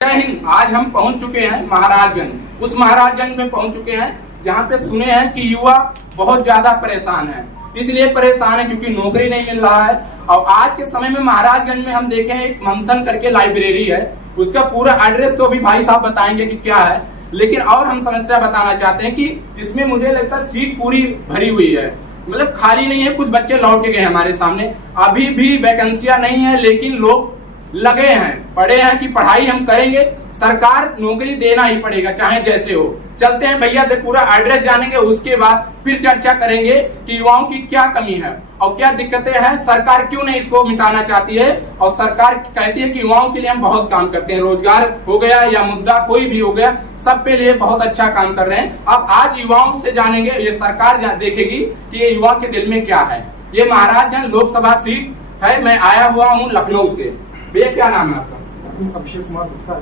जय हिंद। आज हम पहुंच चुके हैं महाराजगंज। उस महाराजगंज में पहुंच चुके हैं जहां पे सुने हैं कि युवा बहुत ज्यादा परेशान है। इसलिए परेशान है क्योंकि नौकरी नहीं मिल रहा है। और आज के समय में महाराजगंज में हम देखें एक मंथन करके लाइब्रेरी है, उसका पूरा एड्रेस तो अभी भाई साहब बताएंगे कि क्या है, लेकिन और हम समस्या बताना चाहते हैं कि इसमें मुझे लगता है सीट पूरी भरी हुई है, मतलब खाली नहीं है। कुछ बच्चे लौट के गए हमारे सामने, अभी भी वैकेंसियां नहीं है, लेकिन लोग लगे हैं, पढ़े हैं कि पढ़ाई हम करेंगे, सरकार नौकरी देना ही पड़ेगा चाहे जैसे हो। चलते हैं भैया से पूरा एड्रेस जानेंगे, उसके बाद फिर चर्चा करेंगे कि युवाओं की क्या कमी है और क्या दिक्कतें हैं, सरकार क्यों नहीं इसको मिटाना चाहती है। और सरकार कहती है कि युवाओं के लिए हम बहुत काम करते हैं, रोजगार हो गया या मुद्दा कोई भी हो गया, सब पे लिए बहुत अच्छा काम कर रहे हैं। अब आज युवाओं से जानेंगे, ये सरकार देखेगी कि ये युवा के दिल में क्या है। ये महाराजगंज लोकसभा सीट है, मैं आया हुआ हूँ लखनऊ से। भैया क्या नाम है आपका? अभिषेक कुमार गुप्ता।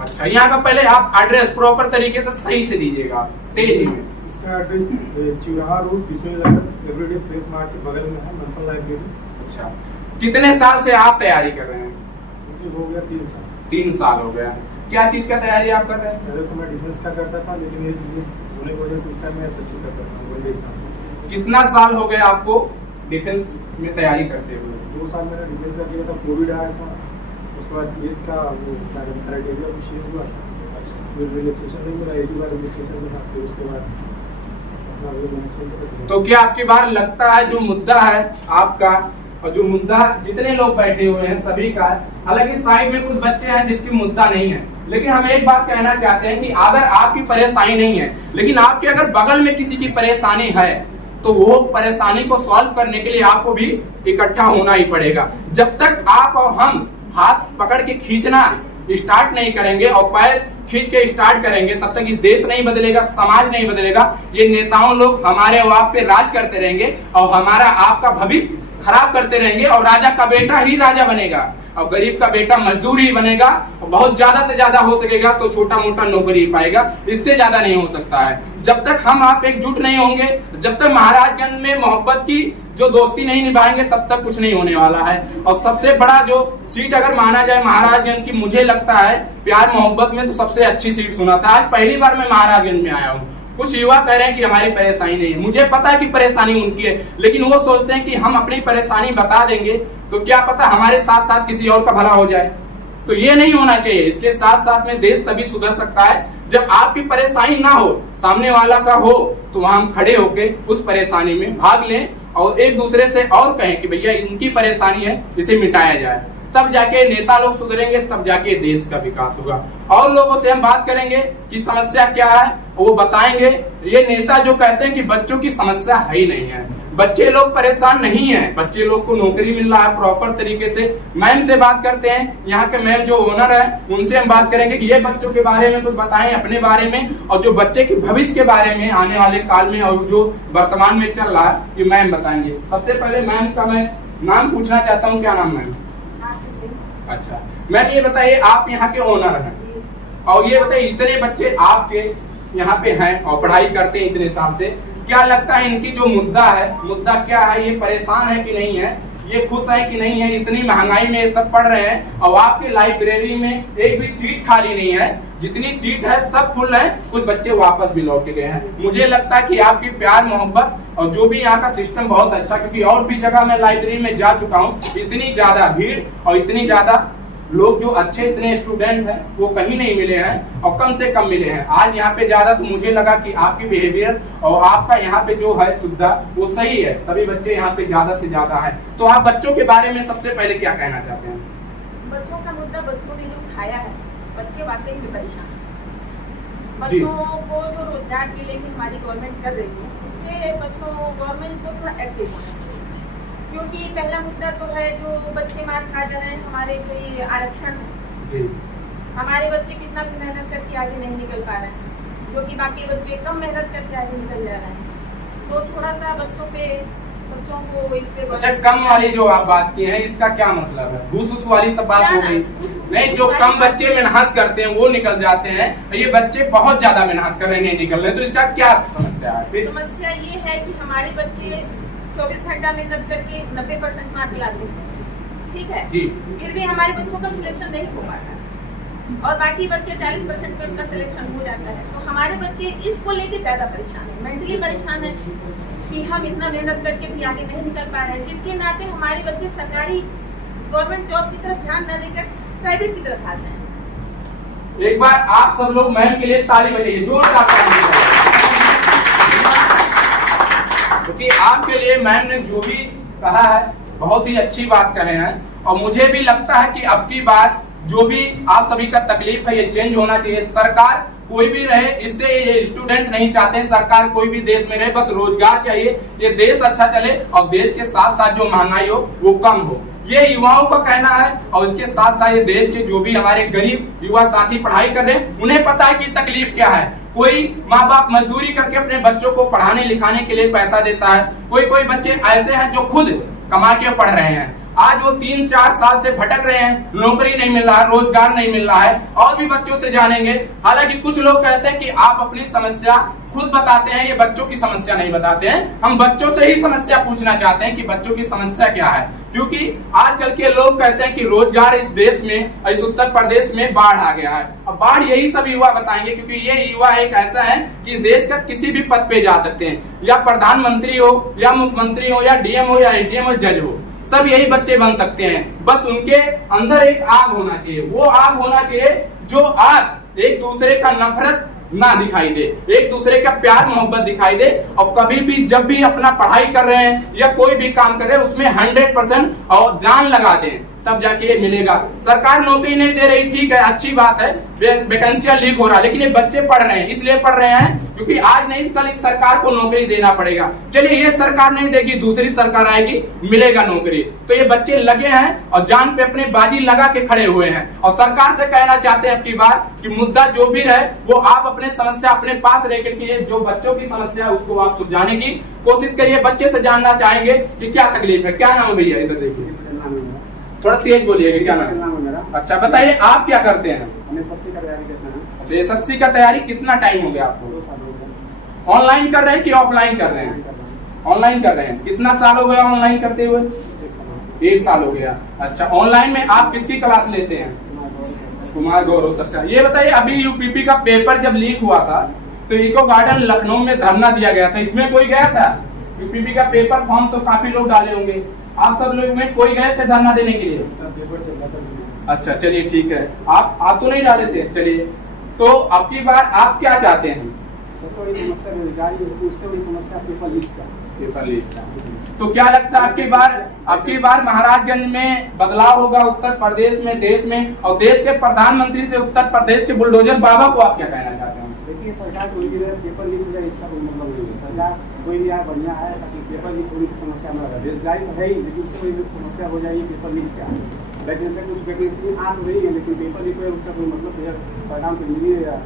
अच्छा, यहाँ का पहले आप एड्रेस प्रॉपर तरीके से सही से दीजिएगा, तेजी में। इसका एड्रेस चिवहा रोड बिस्मिल्लाह एवरीडे प्रेस मार्ट के बगल में है, मंथन लाइब्रेरी। अच्छा, कितने साल से आप तैयारी कर रहे हैं? मुझे हो गया 3 साल। 3 साल हो गया। क्या चीज का तैयारी आप कर रहे हैं? पहले तो मैं डिफेंस का करता था, लेकिन ये होने की वजह से इस टाइम मैं एसएससी करता था, वनडे एग्जाम। कितना साल हो गया आपको डिफेंस में तैयारी करते हुए? 2 साल मैंने डिफेंस का किया था, कोविड आया था, उसके बाद इसका वो क्राइटेरिया भी शेयर हुआ था। फिर रिलैक्सेशन नहीं मिला, एक ही बार रिलैक्सेशन मिला, फिर उसके बाद अपना वो मैंने चेंज कर दिया। तो क्या आपकी बार लगता है जो मुद्दा है आपका और जो मुद्दा जितने लोग बैठे हुए हैं सभी का है, हालांकि साइड में कुछ बच्चे हैं जिसकी मुद्दा नहीं है, लेकिन हम एक बात कहना चाहते हैं कि अगर आपकी परेशानी नहीं है, लेकिन आपके अगर बगल में किसी की परेशानी है, तो वो परेशानी को सॉल्व करने के लिए आपको भी इकट्ठा होना ही पड़ेगा। जब तक आप और हम हाथ पकड़ के खींचना स्टार्ट नहीं करेंगे और पैर खींच के स्टार्ट करेंगे, तब तक इस देश नहीं बदलेगा, समाज नहीं बदलेगा। ये नेताओं लोग हमारे और आप पे राज करते रहेंगे और हमारा आपका भविष्य खराब करते रहेंगे, और राजा का बेटा ही राजा बनेगा और गरीब का बेटा मजदूर ही बनेगा। और बहुत ज्यादा से ज्यादा हो सकेगा तो छोटा मोटा नौकरी पाएगा, इससे ज्यादा नहीं हो सकता है। जब तक हम आप एकजुट नहीं होंगे, जब तक महाराजगंज में मोहब्बत की जो दोस्ती नहीं निभाएंगे, तब तक कुछ नहीं होने वाला है। और सबसे बड़ा जो सीट अगर माना जाए महाराजगंज की, मुझे लगता है प्यार मोहब्बत में तो सबसे अच्छी सीट सुना था। आज पहली बार मैं महाराजगंज में आया हूँ। कुछ युवा कह रहे हैं कि हमारी परेशानी नहीं है, मुझे पता है कि परेशानी उनकी है, लेकिन वो सोचते हैं कि हम अपनी परेशानी बता देंगे तो क्या पता हमारे साथ साथ किसी और का भला हो जाए। तो ये नहीं होना चाहिए। इसके साथ साथ में देश तभी सुधर सकता है जब आपकी परेशानी ना हो, सामने वाला का हो, तो वहां हम खड़े होके उस परेशानी में भाग लें और एक दूसरे से और कहें कि भैया इनकी परेशानी है, इसे मिटाया जाए। तब जाके नेता लोग सुधरेंगे, तब जाके देश का विकास होगा। और लोगों से हम बात करेंगे कि समस्या क्या है, वो बताएंगे। ये नेता जो कहते हैं कि बच्चों की समस्या है ही नहीं है, बच्चे लोग परेशान नहीं हैं, बच्चे लोग को नौकरी मिल रहा है प्रॉपर तरीके से। मैम से बात करते हैं, यहाँ के मैम जो ओनर है उनसे हम बात करेंगे कि ये बच्चों के बारे में कुछ बताएं, अपने बारे में, और जो बच्चे के भविष्य के बारे में आने वाले काल में और जो वर्तमान में चल रहा है, ये मैम बताएंगे। सबसे पहले मैम का मैं नाम पूछना चाहता हूँ, क्या नाम मैम? अच्छा मैम, ये बताइए आप यहाँ के ओनर हैं, और ये बताइए इतने बच्चे आपके यहाँ पे हैं और पढ़ाई करते हैं इतने साल से, क्या लगता है इनकी जो मुद्दा है, मुद्दा क्या है? ये परेशान है कि नहीं है, ये खुश है कि नहीं है? इतनी महंगाई में ये सब पढ़ रहे हैं और आपके लाइब्रेरी में एक भी सीट खाली नहीं है, जितनी सीट है सब फुल है, कुछ बच्चे वापस भी लौट के गए हैं। मुझे लगता है कि आपकी प्यार मोहब्बत और जो भी यहाँ का सिस्टम बहुत अच्छा, क्योंकि और भी जगह मैं लाइब्रेरी में जा चुका हूँ, इतनी ज्यादा भीड़ और इतनी ज्यादा लोग जो अच्छे इतने स्टूडेंट हैं वो कहीं नहीं मिले हैं और कम से कम मिले हैं। आज यहाँ पे ज्यादा, तो मुझे लगा कि आपकी बिहेवियर और आपका यहाँ पे जो है सुविधा वो सही है, तभी बच्चे यहाँ पे ज्यादा से ज्यादा है। तो आप बच्चों के बारे में सबसे पहले क्या कहना चाहते हैं? बच्चों का मुद्दा बच्चों ने जो उठाया है, बच्चे वाकई में परेशान हैं। बच्चों को जो रोजगार के लिए हमारी गवर्नमेंट कर रही है, उसमें बच्चों गवर्नमेंट को थोड़ा एक्टिव होना चाहिए, क्योंकि पहला मुद्दा तो है जो बच्चे मार खा जा रहे हैं, हमारे कोई आरक्षण है। हमारे बच्चे कितना भी मेहनत करके आगे नहीं निकल पा रहे हैं, जो कि बाकी बच्चे कम मेहनत करके आगे निकल जा रहे हैं। तो थोड़ा सा बच्चों को इस पे। अच्छा, कम वाली जो आप बात की है, इसका क्या मतलब है? घूस वाली तो बात हो गई नहीं, जो कम बच्चे मेहनत करते हैं वो निकल जाते हैं, ये बच्चे बहुत ज्यादा मेहनत कर रहे नहीं निकल रहे, तो इसका क्या समस्या है? समस्या ये है कि हमारे बच्चे 24 घंटा मेहनत करके 90% मार्क लाते हैं, ठीक है जी, फिर भी हमारे बच्चों का सिलेक्शन नहीं हो पाता। और बाकी बच्चे 40% पे उनका सिलेक्शन हो जाता है। तो हमारे बच्चे इसको लेके ज्यादा परेशान है, मेंटली परेशान है कि हम इतना मेहनत करके भी आगे नहीं निकल पा रहे हैं, जिसके नाते हमारे बच्चे सरकारी गवर्नमेंट जॉब की तरफ ध्यान न देकर प्राइवेट की तरफ आते हैं। एक बार आप सब लोग मैम के लिए ताली बजाइए, जोरदार ताली बजाइए, क्योंकि आपके लिए मैम ने जो भी कहा है बहुत ही अच्छी बात कहे हैं। और मुझे भी लगता है कि अब की बार जो भी आप सभी का तकलीफ है ये चेंज होना चाहिए। सरकार कोई भी रहे, इससे ये स्टूडेंट नहीं चाहते सरकार कोई भी देश में रहे, बस रोजगार चाहिए, ये देश अच्छा चले और देश के साथ साथ जो महंगाई हो वो कम हो, ये युवाओं का कहना है। और इसके साथ साथ ये देश के जो भी हमारे गरीब युवा साथी पढ़ाई कर रहे हैं उन्हें पता है कि तकलीफ क्या है। कोई माँ बाप मजदूरी करके अपने बच्चों को पढ़ाने लिखाने के लिए पैसा देता है, कोई बच्चे ऐसे हैं जो खुद कमा के पढ़ रहे हैं। आज वो 3-4 साल से भटक रहे हैं, नौकरी नहीं मिल रहा है, रोजगार नहीं मिल रहा है। और भी बच्चों से जानेंगे। हालांकि कुछ लोग कहते हैं कि आप अपनी समस्या खुद बताते हैं, ये बच्चों की समस्या नहीं बताते हैं। हम बच्चों से ही समस्या पूछना चाहते हैं कि बच्चों की समस्या क्या है, क्योंकि आजकल के लोग कहते हैं कि रोजगार इस देश में, इस उत्तर प्रदेश में बाढ़ आ गया है। अब बाढ़ यही सब युवा बताएंगे, क्योंकि ये युवा एक ऐसा है कि देश का किसी भी पद पे जा सकते हैं, या प्रधानमंत्री हो, या मुख्यमंत्री हो, या डीएम हो, या एडीएम हो, जज हो, सब यही बच्चे बन सकते हैं। बस उनके अंदर एक आग होना चाहिए, वो आग होना चाहिए जो आग एक दूसरे का नफरत ना दिखाई दे, एक दूसरे का प्यार मोहब्बत दिखाई दे। और कभी भी जब भी अपना पढ़ाई कर रहे हैं या कोई भी काम कर रहे हैं उसमें 100% और जान लगा दें, तब जाके ये मिलेगा। सरकार नौकरी नहीं दे रही, ठीक है, अच्छी बात है, वैकेंसियां लीक हो रहा है, लेकिन ये बच्चे पढ़ रहे हैं, इसलिए पढ़ रहे हैं क्योंकि आज नहीं कल इस सरकार को नौकरी देना पड़ेगा। चलिए ये सरकार नहीं देगी, दूसरी सरकार आएगी, मिलेगा नौकरी। तो ये बच्चे लगे हैं और जान पे अपने बाजी लगा के खड़े हुए हैं। और सरकार से कहना चाहते हैं अब की बार कि मुद्दा जो भी रहे वो आप अपने समस्या अपने पास रह के जो बच्चों की समस्या है उसको आप सुलझाने की कोशिश करिए। बच्चे से जानना चाहेंगे कि क्या तकलीफ है। क्या नाम है भैया? इधर देखिए, थोड़ा तेज बोलिएगा। क्या नाम है मेरा? अच्छा बताइए, आप क्या करते हैं? एसएससी का तैयारी करते हैं। अच्छा, एसएससी का तैयारी कितना टाइम हो गया आपको? 2 साल हो गए। ऑनलाइन कर रहे हैं कि ऑफलाइन कर रहे हैं? ऑनलाइन कर रहे हैं। कितना साल हो गया ऑनलाइन करते हुए? 1 साल हो गया। अच्छा, ऑनलाइन में आप किसकी क्लास लेते हैं? कुमार गौरव सर से। ये बताइए, अभी यूपीपी का पेपर जब लीक हुआ था तो इको गार्डन लखनऊ में धरना दिया गया था, इसमें कोई गया था? यूपीपी का पेपर फॉर्म तो काफी लोग डाले होंगे, आप सब लोग में कोई गए थे धरना देने के लिए? अच्छा चलिए ठीक है, आप तो नहीं डाले थे। चलिए, तो अब की बार आप क्या चाहते हैं? सबसे बड़ी समस्या रोजगारी, उससे बड़ी समस्या पेपर लीक का। तो क्या लगता है अब की बार महाराजगंज में बदलाव होगा उत्तर प्रदेश में, देश में? और देश के प्रधानमंत्री से उत्तर प्रदेश के बुलडोजर बाबा को आप क्या कहना चाहते हैं? देखिए, सरकार कोई भी पेपर लीक हो जाए इसका कोई मतलब नहीं है। सरकार कोई भी आए बढ़िया है, ताकि पेपर लीक होने की समस्या न रहे। बेरोजगारी तो है ही, लेकिन उससे कोई समस्या हो जाएगी पेपर लीक क्या है। वैकेंसी कुछ वैकेंसी आ तो रही है, लेकिन पेपर लीक हो उसका कोई मतलब परिणाम तो नहीं है।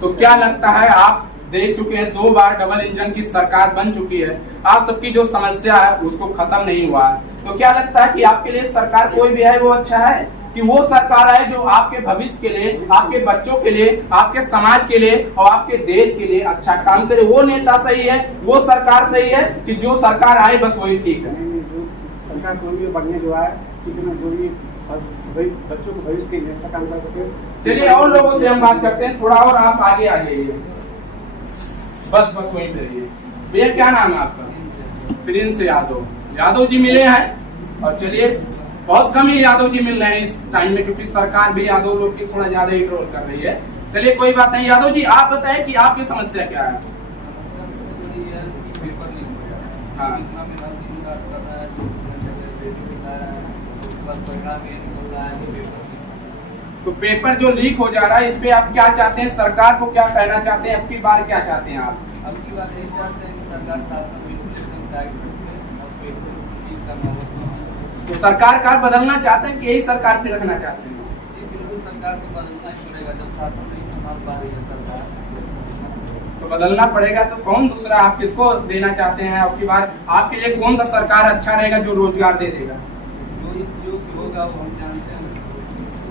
तो क्या लगता है, आप देख चुके हैं 2 बार डबल इंजन की सरकार बन चुकी है, आप सबकी जो समस्या है उसको खत्म नहीं हुआ है, तो क्या लगता है कि आपके लिए सरकार कोई भी है वो अच्छा है, कि वो सरकार है जो आपके भविष्य के लिए, आपके बच्चों के लिए, आपके समाज के लिए और आपके देश के लिए अच्छा काम करे? वो नेता सही है, वो सरकार सही है, कि जो सरकार आए बस वही ठीक है? सरकार कोई भी बढ़िया जो है, जो भी बच्चों को भविष्य के लिए अच्छा काम कर सके। चलिए और लोगों से हम बात करते हैं, थोड़ा और आप आगे आ जाइए, बस वहीं पे रहिए। भैया क्या नाम है आपका? प्रिंस यादव। यादव जी मिले हैं, और चलिए बहुत कम ही यादव जी मिल रहे हैं इस टाइम में, क्योंकि सरकार भी यादव लोग की थोड़ा ज्यादा ही ट्रोल कर रही है। चलिए कोई बात नहीं। यादव जी आप बताएं कि आपकी समस्या क्या है? हाँ, तो पेपर जो लीक हो जा रहा है इस पे आप क्या चाहते हैं? सरकार को क्या कहना चाहते हैं? अब की बार क्या चाहते हैं आप? अब की बार यही चाहते हैं कि सरकार तो सरकार का बदलना चाहते हैं कि यही सरकार पे रखना चाहते हैं? बिल्कुल, सरकार को बदलना ही पड़ेगा, जब छात्रों नहीं संभाल पा रही है सरकार, तो बदलना पड़ेगा। तो कौन दूसरा आप किसको देना चाहते हैं अब की बार? आपके लिए कौन सा सरकार अच्छा रहेगा जो रोजगार दे देगा? जो होगा वो हम जानते हैं।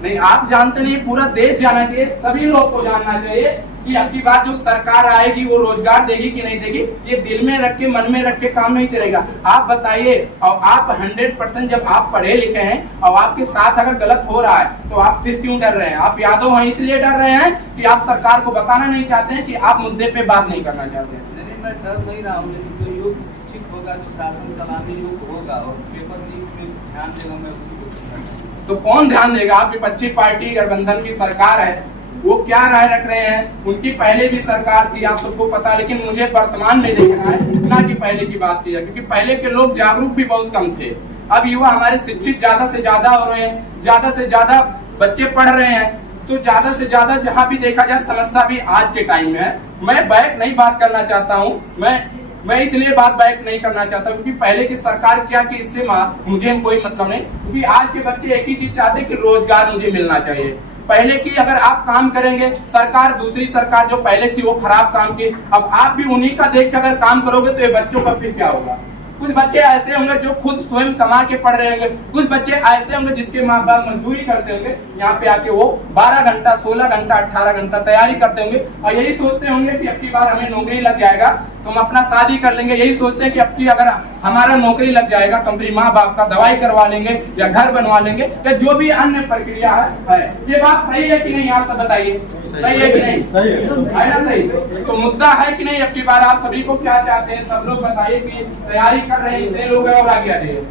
नहीं, आप जानते नहीं, पूरा देश जाना चाहिए, सभी लोग को जानना चाहिए कि अब की बार जो सरकार आएगी वो रोजगार देगी कि नहीं देगी। ये दिल में रख के, मन में रख के काम नहीं चलेगा। आप बताइए, और आप 100% जब आप पढ़े लिखे हैं और आपके साथ अगर गलत हो रहा है तो आप फिर क्यों डर रहे हैं? आप यादव हैं इसलिए डर रहे हैं कि आप सरकार को बताना नहीं चाहते हैं कि आप मुद्दे पे बात नहीं करना चाहते हैं। नहीं, मैं डर नहीं रहा हूँ, लेकिन जो युग शिक्षित होगा, जो शासन चलाने योग्य होगा और पेपर लीक में ध्यान देगा, मैं उसी को चुनूंगा। तो कौन ध्यान देगा? आप विपक्षी पार्टी गठबंधन की सरकार है, वो क्या राय रख रहे हैं? उनकी पहले भी सरकार थी, आप सबको पता है, लेकिन मुझे वर्तमान में देखना है, ना कि पहले की बात की जाए, क्योंकि पहले के लोग जागरूक भी बहुत कम थे। अब युवा हमारे शिक्षित ज्यादा से ज्यादा हो रहे हैं, ज्यादा से ज्यादा बच्चे पढ़ रहे हैं, तो ज्यादा से ज्यादा जहाँ भी देखा जाए समस्या भी आज के टाइम में है। मैं बैक नहीं बात करना चाहता हूँ, मैं इसलिए बात बैक नहीं करना चाहता क्योंकि पहले की सरकार क्या की, इससे मुझे कोई मतलब नहीं, क्योंकि आज के बच्चे एक ही चीज चाहते हैं कि रोजगार मुझे मिलना चाहिए। पहले की अगर आप काम करेंगे, सरकार, दूसरी सरकार जो पहले थी वो खराब काम की, अब आप भी उन्हीं का देख के अगर काम करोगे तो ये बच्चों का फिर क्या होगा? कुछ बच्चे ऐसे होंगे जो खुद स्वयं कमा के पढ़ रहे होंगे, कुछ बच्चे ऐसे होंगे जिसके माँ बाप मजदूरी करते होंगे, यहाँ पे आके वो 12 घंटा, 16 घंटा, 18 घंटा तैयारी करते होंगे और यही सोचते होंगे कि अब की बार हमें नौकरी लग जाएगा तो हम अपना शादी कर लेंगे। यही सोचते हैं कि अब की अगर हमारा नौकरी लग जाएगा तो अपनी माँ बाप का दवाई करवा लेंगे या घर बनवा लेंगे या जो भी अन्य प्रक्रिया है। ये बात सही है कि नहीं? आप सब बताइए, सही है कि नहीं? सही है ना? सही। तो मुद्दा है कि नहीं? अब की बार आप सभी को क्या चाहते हैं? सब लोग बताइए कि तैयारी कर रहे हैं, इतने लोग हैं और आगे आ जाइए,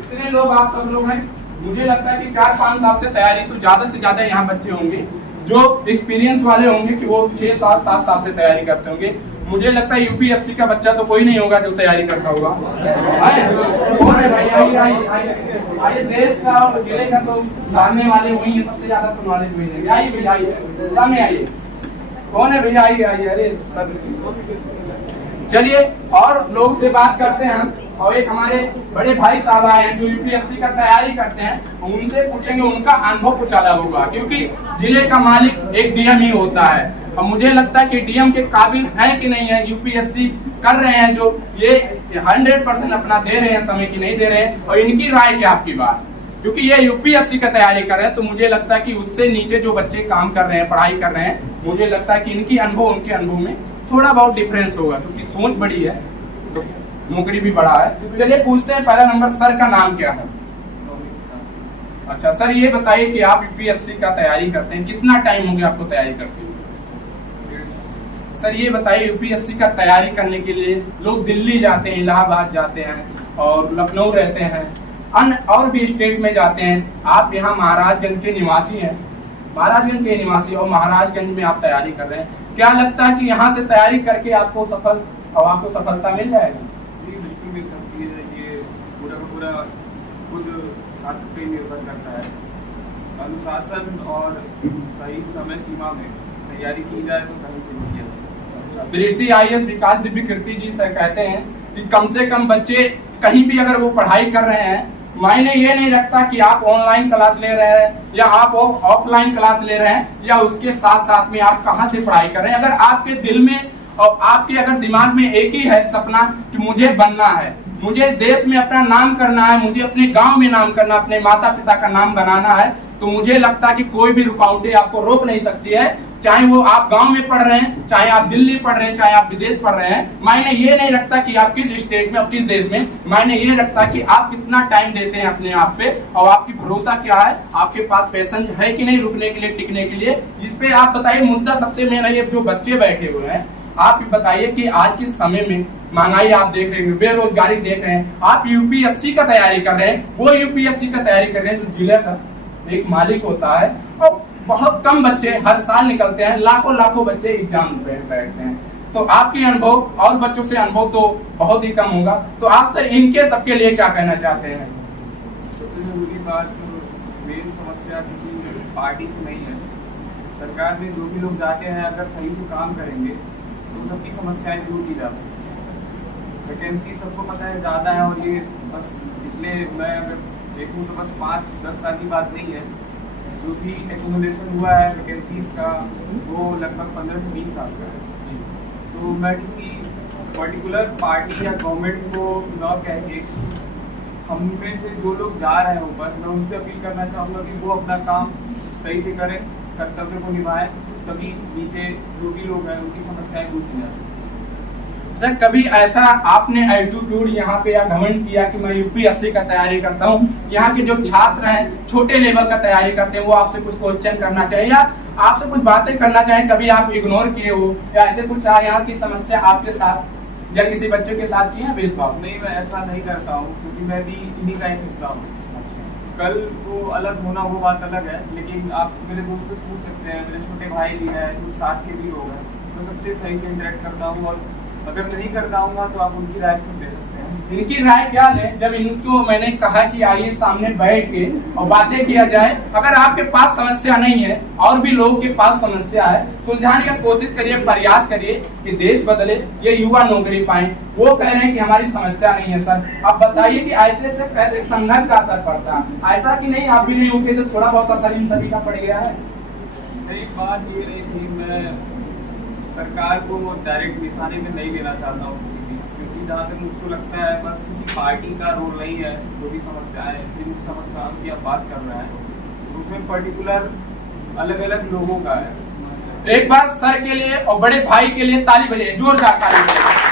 इतने लोग आप सब लोग हैं। मुझे लगता है कि 4-5 साल से तैयारी तो ज्यादा से ज्यादा यहाँ बच्चे होंगे जो एक्सपीरियंस वाले होंगे कि वो 6 साल 7 साल से तैयारी करते होंगे। मुझे लगता है यूपीएससी का बच्चा तो कोई नहीं होगा जो तैयारी करता होगा। कौन है भाई? आइए, देश का और जिले का तो जानने वाले वही है, सबसे ज्यादा तो नॉलेज वही है। आइए भैया, आइए, सामने आइए। कौन है भैया? आइए आइए। अरे सब चलिए और लोग से बात करते हैं हम, और एक हमारे बड़े भाई साहब आए हैं जो यूपीएससी का तैयारी करते हैं, उनसे पूछेंगे, उनका अनुभव कुछ अलग होगा क्योंकि जिले का मालिक एक डीएम ही होता है। और मुझे लगता है कि डीएम के काबिल है कि नहीं है, यूपीएससी कर रहे हैं जो, ये 100% अपना दे रहे हैं समय की नहीं दे रहे हैं, और इनकी राय क्या आपकी बात? क्योंकि ये यूपीएससी का तैयारी कर रहे हैं तो मुझे लगता है कि उससे नीचे जो बच्चे काम कर रहे हैं, पढ़ाई कर रहे हैं, मुझे लगता है कि इनकी अनुभव उनके अनुभव में थोड़ा बहुत डिफरेंस होगा क्योंकि सोच बड़ी है तो नौकरी भी बड़ा है। चलिए पूछते हैं, पहला नंबर, सर का नाम क्या है? अच्छा सर, ये बताइए कि आप यूपीएससी का तैयारी करते हैं, कितना टाइम हो गया आपको तैयारी करते हुए? सर ये बताइए, यूपीएससी का तैयारी करने के लिए लोग दिल्ली जाते हैं, इलाहाबाद जाते हैं और लखनऊ रहते हैं, अन्य और भी स्टेट में जाते हैं। आप यहाँ महाराजगंज के निवासी हैं, महाराजगंज के निवासी और महाराजगंज में आप तैयारी कर रहे हैं। क्या लगता है कि यहाँ से तैयारी करके आपको सफलता मिल जाएगी? जी बिल्कुल मिल सकती है। ये पूरा का पूरा खुद छात्र पे निर्भर करता है। अनुशासन और सही समय सीमा में तैयारी की जाए तो कहीं से नहीं किया। दृष्टि आईएएस विकास दिव्य कीर्ति जी सर कहते हैं कि कम से कम बच्चे कहीं भी अगर वो पढ़ाई कर रहे हैं, मायने ये नहीं रखता कि आप ऑनलाइन क्लास ले रहे हैं या आप ऑफलाइन क्लास ले रहे हैं या उसके साथ साथ में आप कहाँ से पढ़ाई कर रहे हैं। अगर आपके दिल में और आपके अगर दिमाग में एक ही है सपना कि मुझे बनना है, मुझे देश में अपना नाम करना है, मुझे अपने गांव में नाम करना, अपने माता पिता का नाम बनाना है, तो मुझे लगता है कि कोई भी रुकावटें आपको रोक नहीं सकती है। चाहे वो आप गांव में पढ़ रहे हैं, चाहे आप दिल्ली पढ़ रहे हैं, चाहे आप विदेश पढ़ रहे हैं, मायने ये नहीं रखता कि आप किस स्टेट में और किस देश में, मायने ये रखता कि आप कितना टाइम देते हैं अपने आप पे और आपकी भरोसा क्या है, आपके पास पैशन है कि नहीं रुकने के लिए, टिकने के लिए। इस पे आप बताइए, मुद्दा सबसे मेन है जो बच्चे बैठे हुए हैं, आप बताइए कि आज के समय में महंगाई आप देख रहे हैं, बेरोजगारी देख रहे हैं, आप यूपीएससी का तैयारी कर रहे हैं, वो यूपीएससी का तैयारी कर रहे हैं जो जिले का एक मालिक होता है, और बहुत कम बच्चे हर साल निकलते हैं, लाखों बच्चे एग्जाम बैठते हैं। तो आपकी अनुभव और बच्चों से अनुभव तो बहुत ही कम होगा, तो आप सर इनके सबके लिए क्या कहना चाहते हैं? सबसे जरूरी बात, मेन समस्या किसी पार्टी से नहीं है। सरकार में जो भी लोग जाते हैं अगर सही से काम करेंगे तो सबकी समस्याएं दूर की जा सकती। वैकेंसी सबको पता है ज़्यादा है, और ये बस पिछले मैं अगर देखूँ तो बस 5-10 साल की बात नहीं है। जो भी एक्यूमुलेशन हुआ है वैकेंसीज का वो लगभग 15 से 20 साल का है। तो मैं किसी पर्टिकुलर पार्टी या गवर्नमेंट को न कह के हम में से जो लोग जा रहे हैं ऊपर, मैं उनसे अपील करना चाहूँगा कि वो अपना काम सही से करें, कर्तव्य को निभाएं, तभी नीचे जो भी लोग हैं उनकी समस्याएं दूर की जा सकती हैं। सर कभी ऐसा आपने एल्टीट्यूड यहाँ पे या घमंड किया कि मैं यूपीएससी का तैयारी करता हूँ, यहाँ के जो छात्र हैं छोटे लेवल का तैयारी करते हैं वो आपसे कुछ क्वेश्चन करना चाहिए या आपसे कुछ बातें करना चाहिए, कभी आप इग्नोर किए हो या ऐसे कुछ यहाँ की समस्या आपके साथ या किसी बच्चे के साथ की है भेदभाव? नहीं, मैं ऐसा नहीं करता हूँ क्योंकि मैं भी इन्हीं का एक हिस्सा हूँ। कल को अलग होना वो बात अलग है, लेकिन आप मेरे दोस्त से पूछ सकते हैं, मेरे छोटे भाई भी हैं, कुछ साथ के भी लोग हैं, तो सबसे सही से इंटरेक्ट करता हूँ और अगर नहीं कर पाऊंगा तो आप उनकी राय खुद दे सकते हैं। इनकी राय क्या लें? जब इनको मैंने कहा कि आइए सामने बैठ के और बातें किया जाए, अगर आपके पास समस्या नहीं है और भी लोगों के पास समस्या है सुलझाने की कोशिश करिए, प्रयास करिए कि देश बदले, ये युवा नौकरी पाए। वो कह रहे हैं कि हमारी समस्या नहीं है सर, अब बताइए कि ऐसे से कहते संघर्ष का असर पड़ता है, ऐसा कि नहीं आप भी नहीं उठे तो थोड़ा बहुत असर इन सभी का पड़ गया है? एक बात ये नहीं थी, मैं सरकार को डायरेक्ट निशाने में नहीं लेना चाहता हूँ किसी भी, क्योंकि जहाँ तक मुझको लगता है बस किसी पार्टी का रोल नहीं है। जो भी समस्याएं जिन समस्याओं की आप बात कर रहे हैं उसमें पर्टिकुलर अलग अलग लोगों का है। एक बार सर के लिए और बड़े भाई के लिए ताली बजाइए, जोरदार ताली बजाइए।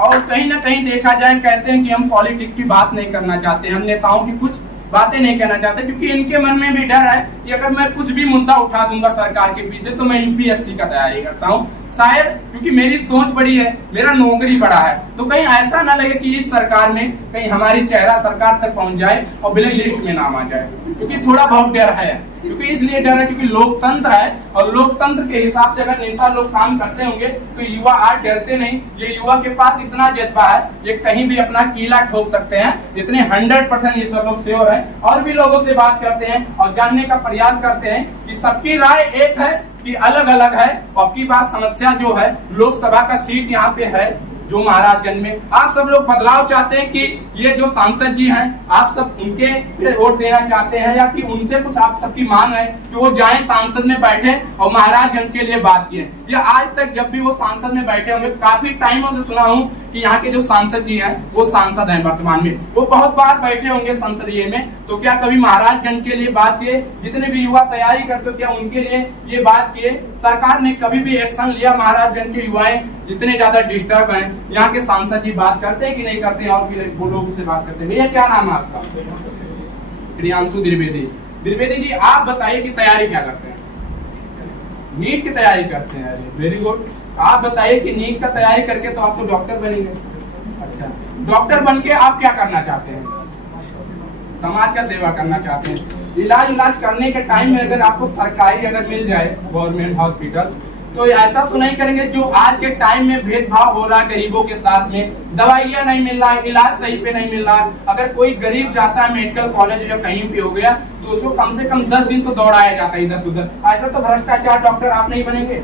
और कहीं ना कहीं देखा जाए कहते हैं कि हम पॉलिटिक्स की बात नहीं करना चाहते, हम नेताओं की कुछ बातें नहीं कहना चाहते, क्योंकि इनके मन में भी डर है कि अगर मैं कुछ भी मुद्दा उठा दूंगा सरकार के पीछे तो मैं यूपीएससी का तैयारी करता हूँ, शायद क्योंकि मेरी सोच बड़ी है, मेरा नौकरी बड़ा है, तो कहीं ऐसा ना लगे कि इस सरकार में कहीं हमारी चेहरा सरकार तक पहुंच जाए और ब्लैक लिस्ट में नाम आ जाए, क्योंकि थोड़ा बहुत डर है। क्योंकि इसलिए डर है क्योंकि लोकतंत्र है और लोकतंत्र के हिसाब से अगर नेता लोग काम करते होंगे तो युवा आज डरते नहीं। ये युवा के पास इतना जज्बा है, ये कहीं भी अपना कीला ठोक सकते हैं, इतने 100% ये सब लोग श्योर है। और भी लोगों से बात करते हैं और जानने का प्रयास करते हैं कि सबकी राय एक है कि अलग अलग है। अब की बात समस्या जो है लोकसभा का सीट यहाँ पे है जो महाराजगंज में, आप सब लोग बदलाव चाहते हैं कि ये जो सांसद जी हैं आप सब उनके वोट देना चाहते हैं या कि उनसे कुछ आप सबकी मांग है कि वो जाएं सांसद में बैठे और महाराजगंज के लिए बात किए? या आज तक जब भी वो सांसद में बैठे होंगे, काफी टाइमों से सुना हूं कि यहाँ के जो सांसद जी हैं वो सांसद हैं वर्तमान में, वो बहुत बार बैठे होंगे संसदीय में, तो क्या कभी महाराजगंज के लिए बात किए? जितने भी युवा तैयारी करते हो क्या उनके लिए ये बात किए? सरकार ने कभी भी एक्शन लिया? महाराजगंज के युवाएं जितने ज्यादा डिस्टर्ब हैं, यहाँ के सांसद जी बात करते हैं कि नहीं करते हैं? और फिर वो लोग से बात करते हैं। भैया क्या नाम है आपका? प्रियांशु द्विवेदी। द्विवेदी जी आप बताइए कि तैयारी क्या करते हैं? नीट की तैयारी करते हैं। अरे वेरी गुड। आप बताइए कि नीट का तैयारी करके तो आप तो डॉक्टर बनेंगे। अच्छा, डॉक्टर बन के आप क्या करना चाहते हैं? समाज का सेवा करना चाहते हैं। इलाज करने के टाइम में अगर आपको सरकारी अगर मिल जाए गवर्नमेंट हॉस्पिटल, तो ऐसा तो नहीं करेंगे जो आज के टाइम में भेदभाव हो रहा है गरीबों के साथ में, दवाइयाँ नहीं मिल रहा है, इलाज सही पे नहीं मिल रहा है। अगर कोई गरीब जाता है मेडिकल कॉलेज या कहीं भी हो गया तो उसको कम से कम 10 दिन तो दौड़ाया जाता है इधर उधर। ऐसा तो भ्रष्टाचार डॉक्टर आप नहीं बनेंगे।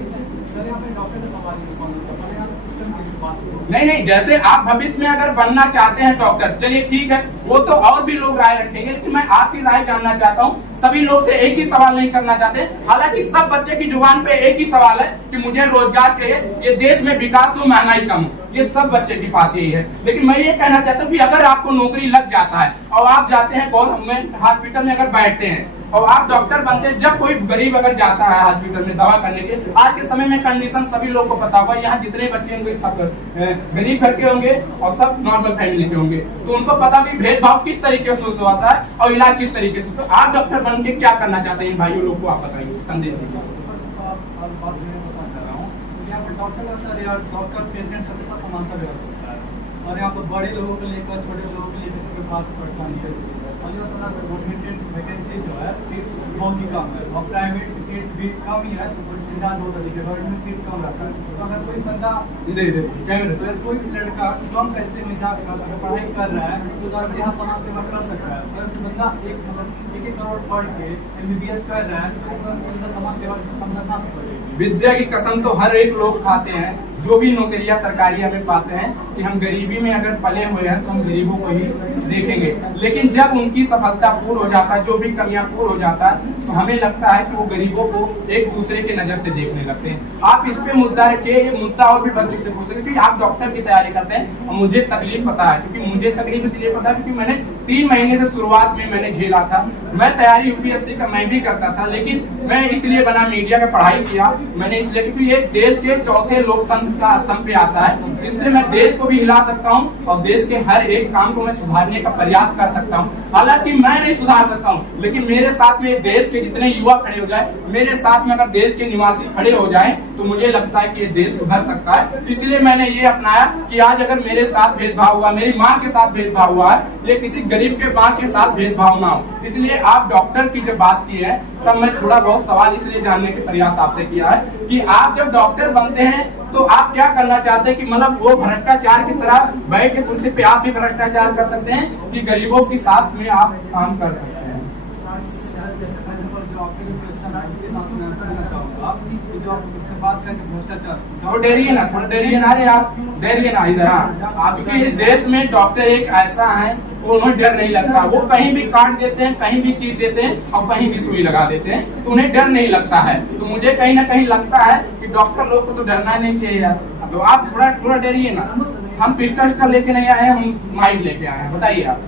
नहीं, जैसे आप भविष्य में अगर बनना चाहते हैं डॉक्टर, चलिए ठीक है, वो तो और भी लोग राय रखेंगे, लेकिन मैं आपकी राय जानना चाहता हूँ। सभी लोग से एक ही सवाल नहीं करना चाहते, हालांकि सब बच्चे की जुबान पे एक ही सवाल है कि मुझे रोजगार चाहिए, ये देश में विकास हो, महंगाई कम हो, ये सब बच्चे के पास यही है। लेकिन मैं ये कहना चाहता हूँ कि अगर आपको नौकरी लग जाता है और आप जाते हैं गवर्नमेंट हॉस्पिटल में अगर बैठते हैं और आप डॉक्टर बनते हैं, जब कोई गरीब अगर जाता है हॉस्पिटल में दवा करने के, आज के समय में कंडीशन सभी लोग को पता होगा, यहाँ जितने बच्चे होंगे सब गरीब घर के होंगे और सब नॉर्मल फैमिली के होंगे, तो उनको पता कि भेदभाव किस तरीके से होता है और इलाज किस तरीके से। तो आप डॉक्टर बन के क्या करना चाहते हैं इन भाइयों लोग को आप बताइए संदेश दीजिए। डॉक्टर पेशेंट सबके साथ समानता व्यवहार होता है और यहाँ पर बड़े लोगों को लेकर छोटे लोगों के लिए किसी के पास परेशानी है। गवर्नमेंट वैकेंसी जो है सीट बहुत ही कम है और प्राइवेट सीट भी कम ही है, तो सिद्धांत बहुत अधिक है, गवर्नमेंट सीट कम रहता है। तो अगर कोई बंदा अगर कोई भी लड़का कम पैसे में जाकर अगर पढ़ाई कर रहा है तो यहाँ समाज सेवा कर सकता है। अगर कोई बंदा 1 करोड़ पढ़ के MBBS कर रहा है तो समाज सेवा समझना पड़ेगी। विद्या की कसम तो हर एक लोग खाते हैं, जो भी नौकरियां सरकारी हमें पाते हैं कि हम गरीबी में अगर पले हुए हैं तो हम गरीबों को ही देखेंगे, लेकिन जब उनकी सफलता पूर्ण हो जाता है, जो भी कमियां पूर्ण हो जाता है, तो हमें लगता है कि वो गरीबों को एक दूसरे के नजर से देखने लगते हैं। आप इस पे मुद्दा रखिए, ये मुद्दा और भी बच्चे से पूछ सकते, क्योंकि आप डॉक्टर की तैयारी करते हैं और मुझे तकलीफ पता है, क्योंकि मुझे तकलीफ इसलिए पता है क्योंकि मैंने 3 महीने से शुरुआत में मैंने झेला था। मैं तैयारी यूपीएससी का मैं भी करता था, लेकिन मैं इसलिए बना मीडिया का पढ़ाई किया मैंने, इसलिए क्योंकि ये देश के चौथे लोकतंत्र का स्तंभ पे आता है, जिससे मैं देश को भी हिला सकता हूँ और देश के हर एक काम को मैं सुधारने का प्रयास कर सकता हूँ। हालांकि मैं नहीं सुधार सकता हूँ, लेकिन मेरे साथ में देश के जितने युवा खड़े हो जाए, मेरे साथ में अगर देश के निवासी खड़े हो जाए, तो मुझे लगता है कि ये देश सुधर सकता है। इसलिए मैंने ये अपनाया कि आज अगर मेरे साथ भेदभाव हुआ, मेरी माँ के साथ भेदभाव हुआ है, ये किसी गरीब के माँ के साथ भेदभाव ना हो। इसलिए आप डॉक्टर की जब बात की है, तब मैं थोड़ा बहुत सवाल इसलिए जानने के प्रयास आपसे किया है कि आप जब डॉक्टर बनते हैं तो आप क्या करना चाहते हैं कि मतलब वो भ्रष्टाचार की तरह बैठ के कुर्सी पे आप भी भ्रष्टाचार कर सकते हैं कि गरीबों के साथ में आप काम कर सकते हैं? थोड़ा डरिए ना, थोड़ा डरिए ना, अरे आप डरिए ना, इधर आपके देश में डॉक्टर एक ऐसा है, उन्हें डर नहीं लगता, वो कहीं भी काट देते हैं, कहीं भी चीर देते हैं और कहीं भी सुई लगा देते हैं, तो उन्हें डर नहीं लगता है। तो मुझे कहीं ना कहीं लगता है कि डॉक्टर लोग को तो डरना नहीं चाहिए यार। तो आप थोड़ा डरिए ना, हम पिस्टल लेके नहीं आए, हम माइक लेके आए हैं, बताइए आप।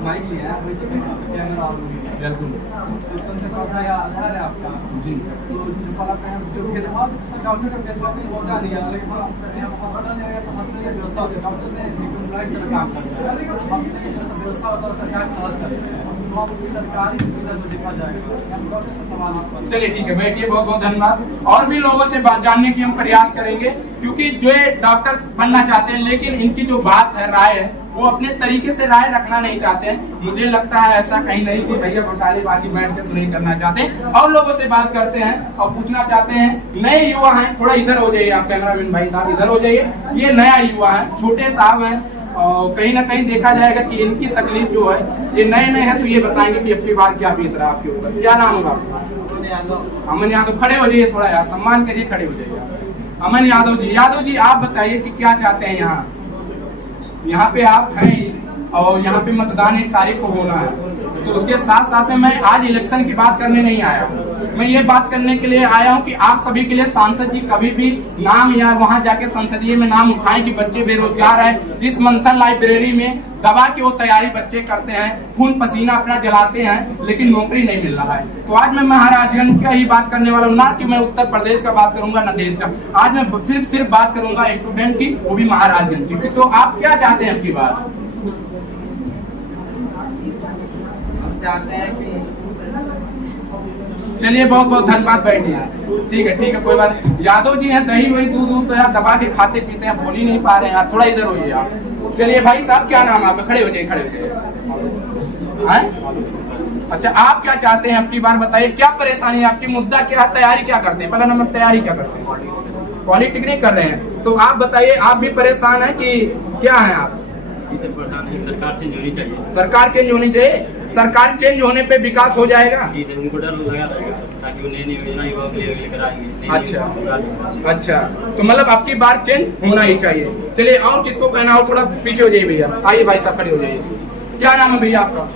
माइक लिया है, कैमरा बिल्कुल आधार है आपका जी। तो डॉक्टर का फैसला नहीं होता नहीं है, लेकिन हॉस्पिटल जाएगा तो हॉस्पिटल की व्यवस्था होती है, डॉक्टर से काम करता है, व्यवस्था होता है, सरकार की मदद करती है, तो आप उसकी सरकारी सुविधा जो देखा जाएगा डॉक्टर से सवाल। चलिए ठीक है, बैठिए, बहुत बहुत धन्यवाद। और भी लोगों से बात जानने की हम प्रयास करेंगे, क्योंकि जो डॉक्टर बनना चाहते हैं, लेकिन इनकी जो बात है, राय है, वो अपने तरीके से राय रखना नहीं चाहते हैं। मुझे लगता है ऐसा कहीं नहीं कि भैया घोटालेबाजी बैठ के तो नहीं करना चाहते। और लोगों से बात करते हैं और पूछना चाहते हैं, नए युवा हैं, थोड़ा इधर हो जाइए आप, कैमरामैन भाई साहब इधर हो जाइए। ये नया युवा है, छोटे साहब हैं, और कहीं ना कहीं देखा जाएगा कि इनकी तकलीफ जो है, ये नए नए हैं, तो ये बताएंगे कि अपनी बार क्या बीत रहा है आपके ऊपर। क्या नाम होगा आपका? अमन यादव। खड़े हो जाइए, थोड़ा यार सम्मान करिए, खड़े हो जाइए। अमन यादव जी, यादव जी आप बताइए कि क्या चाहते हैं यहाँ पे आप हैं और यहाँ पे मतदान 1 तारीख को होना है, तो उसके साथ साथ में मैं आज इलेक्शन की बात करने नहीं आया हूँ। मैं ये बात करने के लिए आया हूँ कि आप सभी के लिए सांसद जी कभी भी नाम या वहाँ जाके संसदीय में नाम उठाएं कि बच्चे बेरोजगार हैं। इस मंथन लाइब्रेरी में दवा की वो तैयारी बच्चे करते हैं, खून पसीना अपना जलाते हैं, लेकिन नौकरी नहीं मिल रहा है। तो आज मैं महाराजगंज का ही बात करने वाला हूँ, ना कि मैं उत्तर प्रदेश का बात करूंगा ना देश का। आज मैं सिर्फ बात करूंगा स्टूडेंट की, वो भी महाराजगंज की। तो आप क्या चाहते हैं आपकी बात? चाहते हैं कि चलिए बहुत बहुत धन्यवाद, बैठिए। ठीक है कोई बात। यादव जी हैं, दही वही दूध तो यार दबा के खाते पीते हैं, बोल ही नहीं पा रहे हैं यार, थोड़ा इधर होइए आप। चलिए भाई साहब, क्या नाम है आपका? खड़े हो जाइए, खड़े हो जाइए। अच्छा, आप क्या चाहते हैं आपकी बार बताइए, क्या परेशानी है आपकी, मुद्दा क्या है, तैयारी क्या करते हैं? पहला नंबर, तैयारी क्या करते हैं? पॉलिटेक्निक कर रहे हैं, तो आप बताइए, आप भी परेशान है कि क्या है आप? सरकार चेंज होनी चाहिए। सरकार चेंज होनी चाहिए। सरकार चेंज होने पे विकास हो जाएगा? उनको डर लगा रहेगा ताकि वो नई योजना युवाओं के लिए लेकर आएंगे। अच्छा, तो मतलब आपकी बार चेंज होना ही चाहिए। चलिए, और किसको कहना हो? थोड़ा पीछे हो जाइए भैया, आइए भाई साहब, खड़े हो जाइए। क्या नाम है भैया आपका?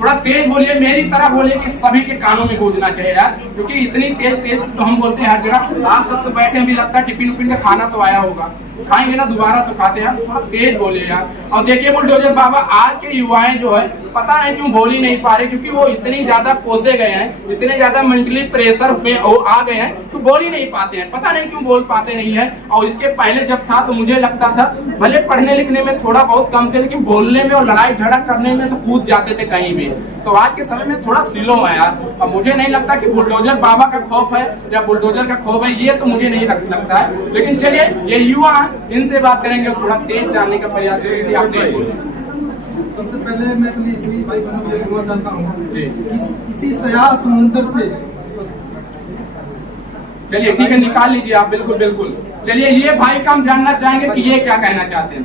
थोड़ा तेज बोलिए, मेरी तरह बोलिए कि सभी के कानों में गूंजना चाहिए यार, क्योंकि इतनी तेज तो हम बोलते हैं हर जगह। आप सब तो बैठे हैं, भी लगता है टिफिन उफिन का खाना तो आया होगा, खाएंगे ना दोबारा तो खाते हैं। थोड़ा तेज बोलिए यार। और देखिए बुलडोजर बाबा, आज के युवाएं जो है पता नहीं क्यों बोल ही नहीं पा रहे, क्योंकि वो इतनी ज्यादा कोसे गए हैं, इतने ज्यादा मेंटली प्रेशर में वो आ गए हैं, तो बोल ही नहीं पाते हैं। पता नहीं क्यों बोल पाते नहीं है। और इसके पहले जब था तो मुझे लगता था भले पढ़ने लिखने में थोड़ा बहुत कम थे, लेकिन बोलने में और लड़ाई झगड़ा करने में तो कूद जाते थे कहीं भी। तो आज के समय में थोड़ा स्लो है यार। और मुझे नहीं लगता कि बुलडोजर बाबा का खौफ है या बुलडोजर का खौफ है, ये तो मुझे नहीं लगता है। लेकिन चलिए, ये युवा है, इनसे बात करेंगे और थोड़ा तेज जानने का प्रयास करेंगे। आप तेज बोलिए। सबसे पहले मैं अपनी इसी भाई बहनों को बोलना चाहता हूँ इसी सयाह समुद्र से। चलिए ठीक है, निकाल लीजिए आप, बिल्कुल बिल्कुल। चलिए, ये भाई का हम जानना चाहेंगे कि ये क्या कहना चाहते हैं।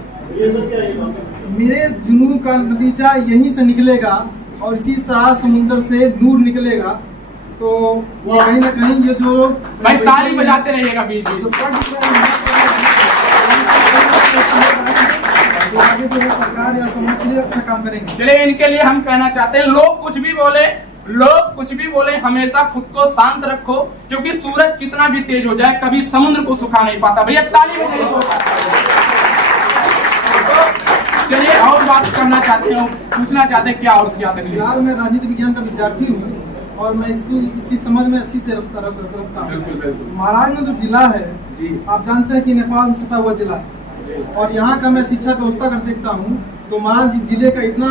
मेरे जुनून का नतीजा यहीं से निकलेगा और इसी सयाह समुद्र से नूर निकलेगा। तो कहीं ना कहीं ये जो भाई ताली बजाते रहिएगा बीच बीच। आगे जो है सरकार या समाज के लिए अच्छा काम करेंगे। चलिए, इनके लिए हम कहना चाहते हैं, लोग कुछ भी बोले, लोग कुछ भी बोले, हमेशा खुद को शांत रखो, क्योंकि सूरज कितना भी तेज हो जाए कभी समुद्र को सुखा नहीं पाता। भैया ताली में नहीं होता। चलिए और बात करना चाहते हो, पूछना चाहते हैं क्या और क्या तकलीफ? फिलहाल मैं राजनीति विज्ञान का विद्यार्थी हूँ और मैं इसकी समझ में अच्छी से रखता हूँ। बिल्कुल बिल्कुल। महाराज में जो जिला है, आप जानते हैं कि नेपाल से सटा हुआ जिला है और यहाँ का मैं शिक्षा व्यवस्था कर देखता हूँ तो महाराज जिले का इतना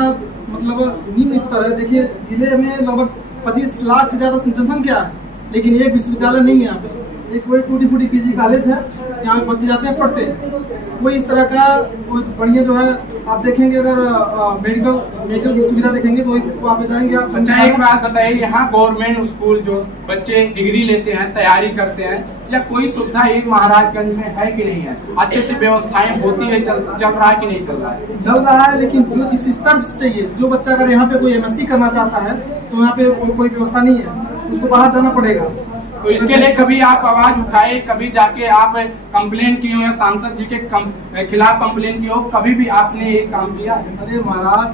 मतलब निम्न स्तर है। देखिए जिले में लगभग 25 लाख से ज्यादा जनसंख्या है, लेकिन एक विश्वविद्यालय नहीं है यहाँ पे। एक कोई टूटी फूटी पीजी कॉलेज है, यहाँ बच्चे जाते हैं पढ़ते हैं। कोई इस तरह का कोई बढ़िया जो है आप देखेंगे, अगर मेडिकल की सुविधा देखेंगे तो वहाँ पे जाएंगे आप। अच्छा एक बात बताइए, यहाँ गवर्नमेंट स्कूल जो बच्चे डिग्री लेते हैं, तैयारी करते हैं, या कोई सुविधा एक महाराजगंज में है कि नहीं है? अच्छे से व्यवस्थाएं होती है, चल रहा है कि नहीं चल रहा है? चल रहा है, लेकिन जो जिस स्तर से चाहिए, जो बच्चा अगर यहाँ पे कोई एमएससी करना चाहता है तो यहाँ पे कोई व्यवस्था नहीं है, उसको बाहर जाना पड़ेगा। तो इसके लिए कभी आप आवाज उठाए, कभी जाके आप कंप्लेन किए हो या सांसद जी के खिलाफ कंप्लेन किए हो, कभी भी आपने ये काम किया? अरे महाराज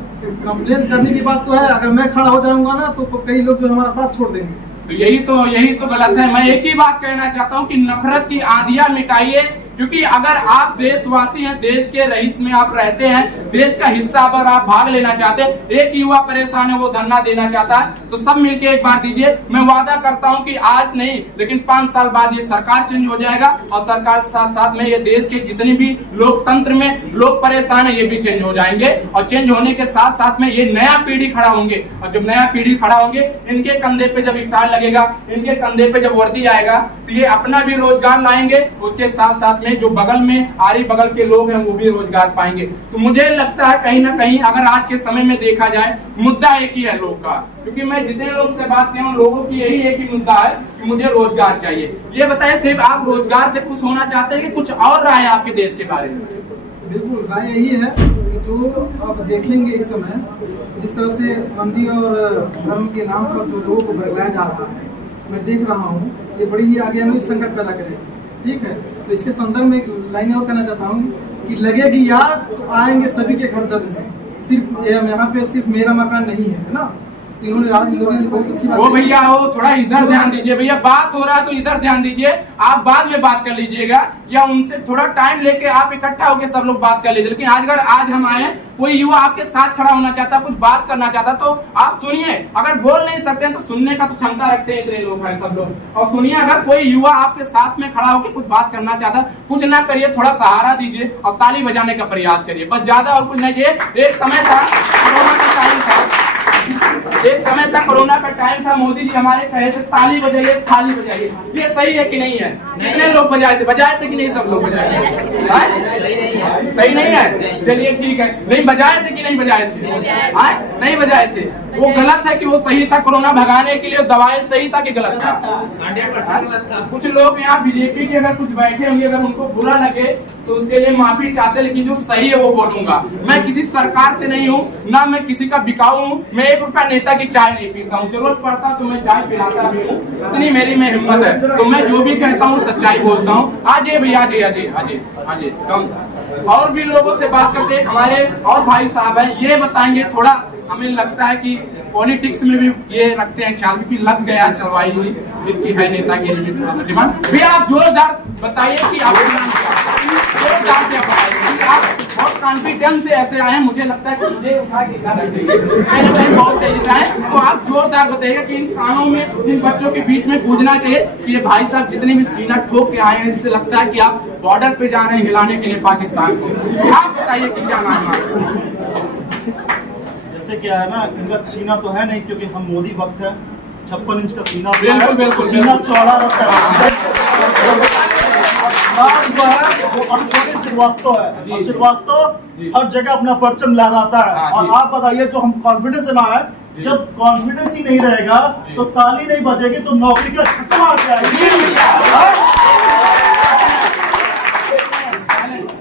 कंप्लेन करने की बात तो है, अगर मैं खड़ा हो जाऊंगा ना तो कई लोग जो हमारा साथ छोड़ देंगे। तो यही तो गलत है। मैं एक ही बात कहना चाहता हूँ कि नफरत की आंधियां मिटाइए, क्योंकि अगर आप देशवासी हैं, देश के रहित में आप रहते हैं, देश का हिस्सा अगर आप भाग लेना चाहते हैं, एक युवा परेशान है वो धरना देना चाहता है तो सब मिलके एक बार दीजिए। मैं वादा करता हूं कि आज नहीं लेकिन 5 साल बाद ये सरकार चेंज हो जाएगा और सरकार के साथ साथ में ये देश के जितनी भी लोकतंत्र में लोग परेशान है ये भी चेंज हो जाएंगे। और चेंज होने के साथ साथ में ये नया पीढ़ी खड़ा होंगे, और जब नया पीढ़ी खड़ा होंगे इनके कंधे पे जब स्टार लगेगा, इनके कंधे पे जब वर्दी आएगा तो ये अपना भी रोजगार लाएंगे, उसके साथ साथ में जो बगल में आरी बगल के लोग हैं वो भी रोजगार पाएंगे। तो मुझे लगता है कहीं ना कहीं अगर आज के समय में देखा जाए मुद्दा एक ही है लोग का, क्योंकि मैं जितने लोग से बात किया हूँ लोगों की यही एक ही मुद्दा है कि मुझे रोजगार चाहिए। ये बताइए सिर्फ आप रोजगार से खुश होना चाहते हैं कि कुछ और राय है आपके देश के बारे में? बिल्कुल राय यही है कि जो आप देखेंगे इस समय जिस तरह से मंदिर और धर्म के नाम पर जो लोगों को बदलाया जा रहा है, मैं देख रहा हूँ ये बड़ी ही आगे आने संकट पैदा करेगी। ठीक है, तो इसके संदर्भ में एक लाइन और कहना चाहता हूँ कि लगेगी याद तो आएंगे सभी के घर जल्द में, सिर्फ यहाँ पे सिर्फ मेरा मकान नहीं है ना। इन्होंने बहुत अच्छी बात। वो भैया हो थोड़ा इधर ध्यान दीजिए भैया, बात हो रहा है तो इधर ध्यान दीजिए, आप बाद में बात कर लीजिएगा या उनसे थोड़ा टाइम लेके आप इकट्ठा होके सब लोग बात कर लीजिए। लेकिन आज हम आए, कोई युवा आपके साथ खड़ा होना चाहता, कुछ बात करना चाहता तो आप सुनिए। अगर बोल नहीं सकते हैं तो सुनने का तो क्षमता रखते हैं, इतने लोग हैं सब लोग, और सुनिए। अगर कोई युवा आपके साथ में खड़ा होकर कुछ बात करना चाहता, कुछ ना करिए, थोड़ा सहारा दीजिए और ताली बजाने का प्रयास करिए, बस ज्यादा और कुछ नहीं चाहिए। एक समय था कोरोना का टाइम था, कोरोना का टाइम था, मोदी जी हमारे कहे थे ताली बजाइए थाली बजाइए। ये सही है कि नहीं है? कितने लोग बजाए थे कि नहीं? सब लोग बजाए थे। सही नहीं है? चलिए ठीक है, नहीं बजाए थे कि नहीं बजाए थे? नहीं बजाए थे। वो गलत है कि वो सही था कोरोना भगाने के लिए, दवाई सही था कि गलत था? 100% कुछ लोग यहाँ बीजेपी के अगर कुछ बैठे होंगे, अगर उनको बुरा लगे तो उसके लिए माफी चाहते, लेकिन जो सही है वो बोलूंगा। मैं किसी सरकार से नहीं हूँ, ना मैं किसी का बिकाऊ हूँ, मैं 1 रुपया नेता की चाय नहीं पीता हूँ, जरूरत पड़ता तो मैं चाय पिलाता भी हूँ, इतनी मेरी में हिम्मत है। तो मैं जो भी कहता हूँ सच्चाई बोलता हूँ। आजे भैया आजे कम और भी लोगों से बात करते हैं। हमारे और भाई साहब हैं, ये बताएंगे थोड़ा, हमें लगता है कि पॉलिटिक्स में भी ये रखते हैं ख्याल की लग गया चलवाई हुई जिनकी है नेता के लिए थोड़ा सा डिमांड। भैया आप जोरदार बताइए कि आप जोरदार से बताइए, आप बहुत कॉन्फिडेंस से ऐसे आए हैं, मुझे लगता है कि मुझे उठा के कहीं बहुत तेजी से आए, तो आप जोरदार बताइएगा कि इन कानों में इन बच्चों के बीच में गूंजना चाहिए कि ये भाई साहब जितने भी सीना ठोक के आए हैं, जिससे लगता है कि आप बॉर्डर पे जा रहे हैं हिलाने के लिए पाकिस्तान को। आप बताइए कि क्या नाम है? जैसे क्या है ना, इनका सीना तो है नहीं क्योंकि हम मोदी भक्त है, 56 इंच का सीना, बिल्कुल सीना चौड़ा रहता है। छोटे श्रीवास्तव है, श्रीवास्तव हर जगह अपना परचम लहराता है। और आप बताइए जो हम कॉन्फिडेंस ना है, जब कॉन्फिडेंस ही नहीं रहेगा तो ताली नहीं बजेगी तो नौकरी का छक्का मार जाएगी।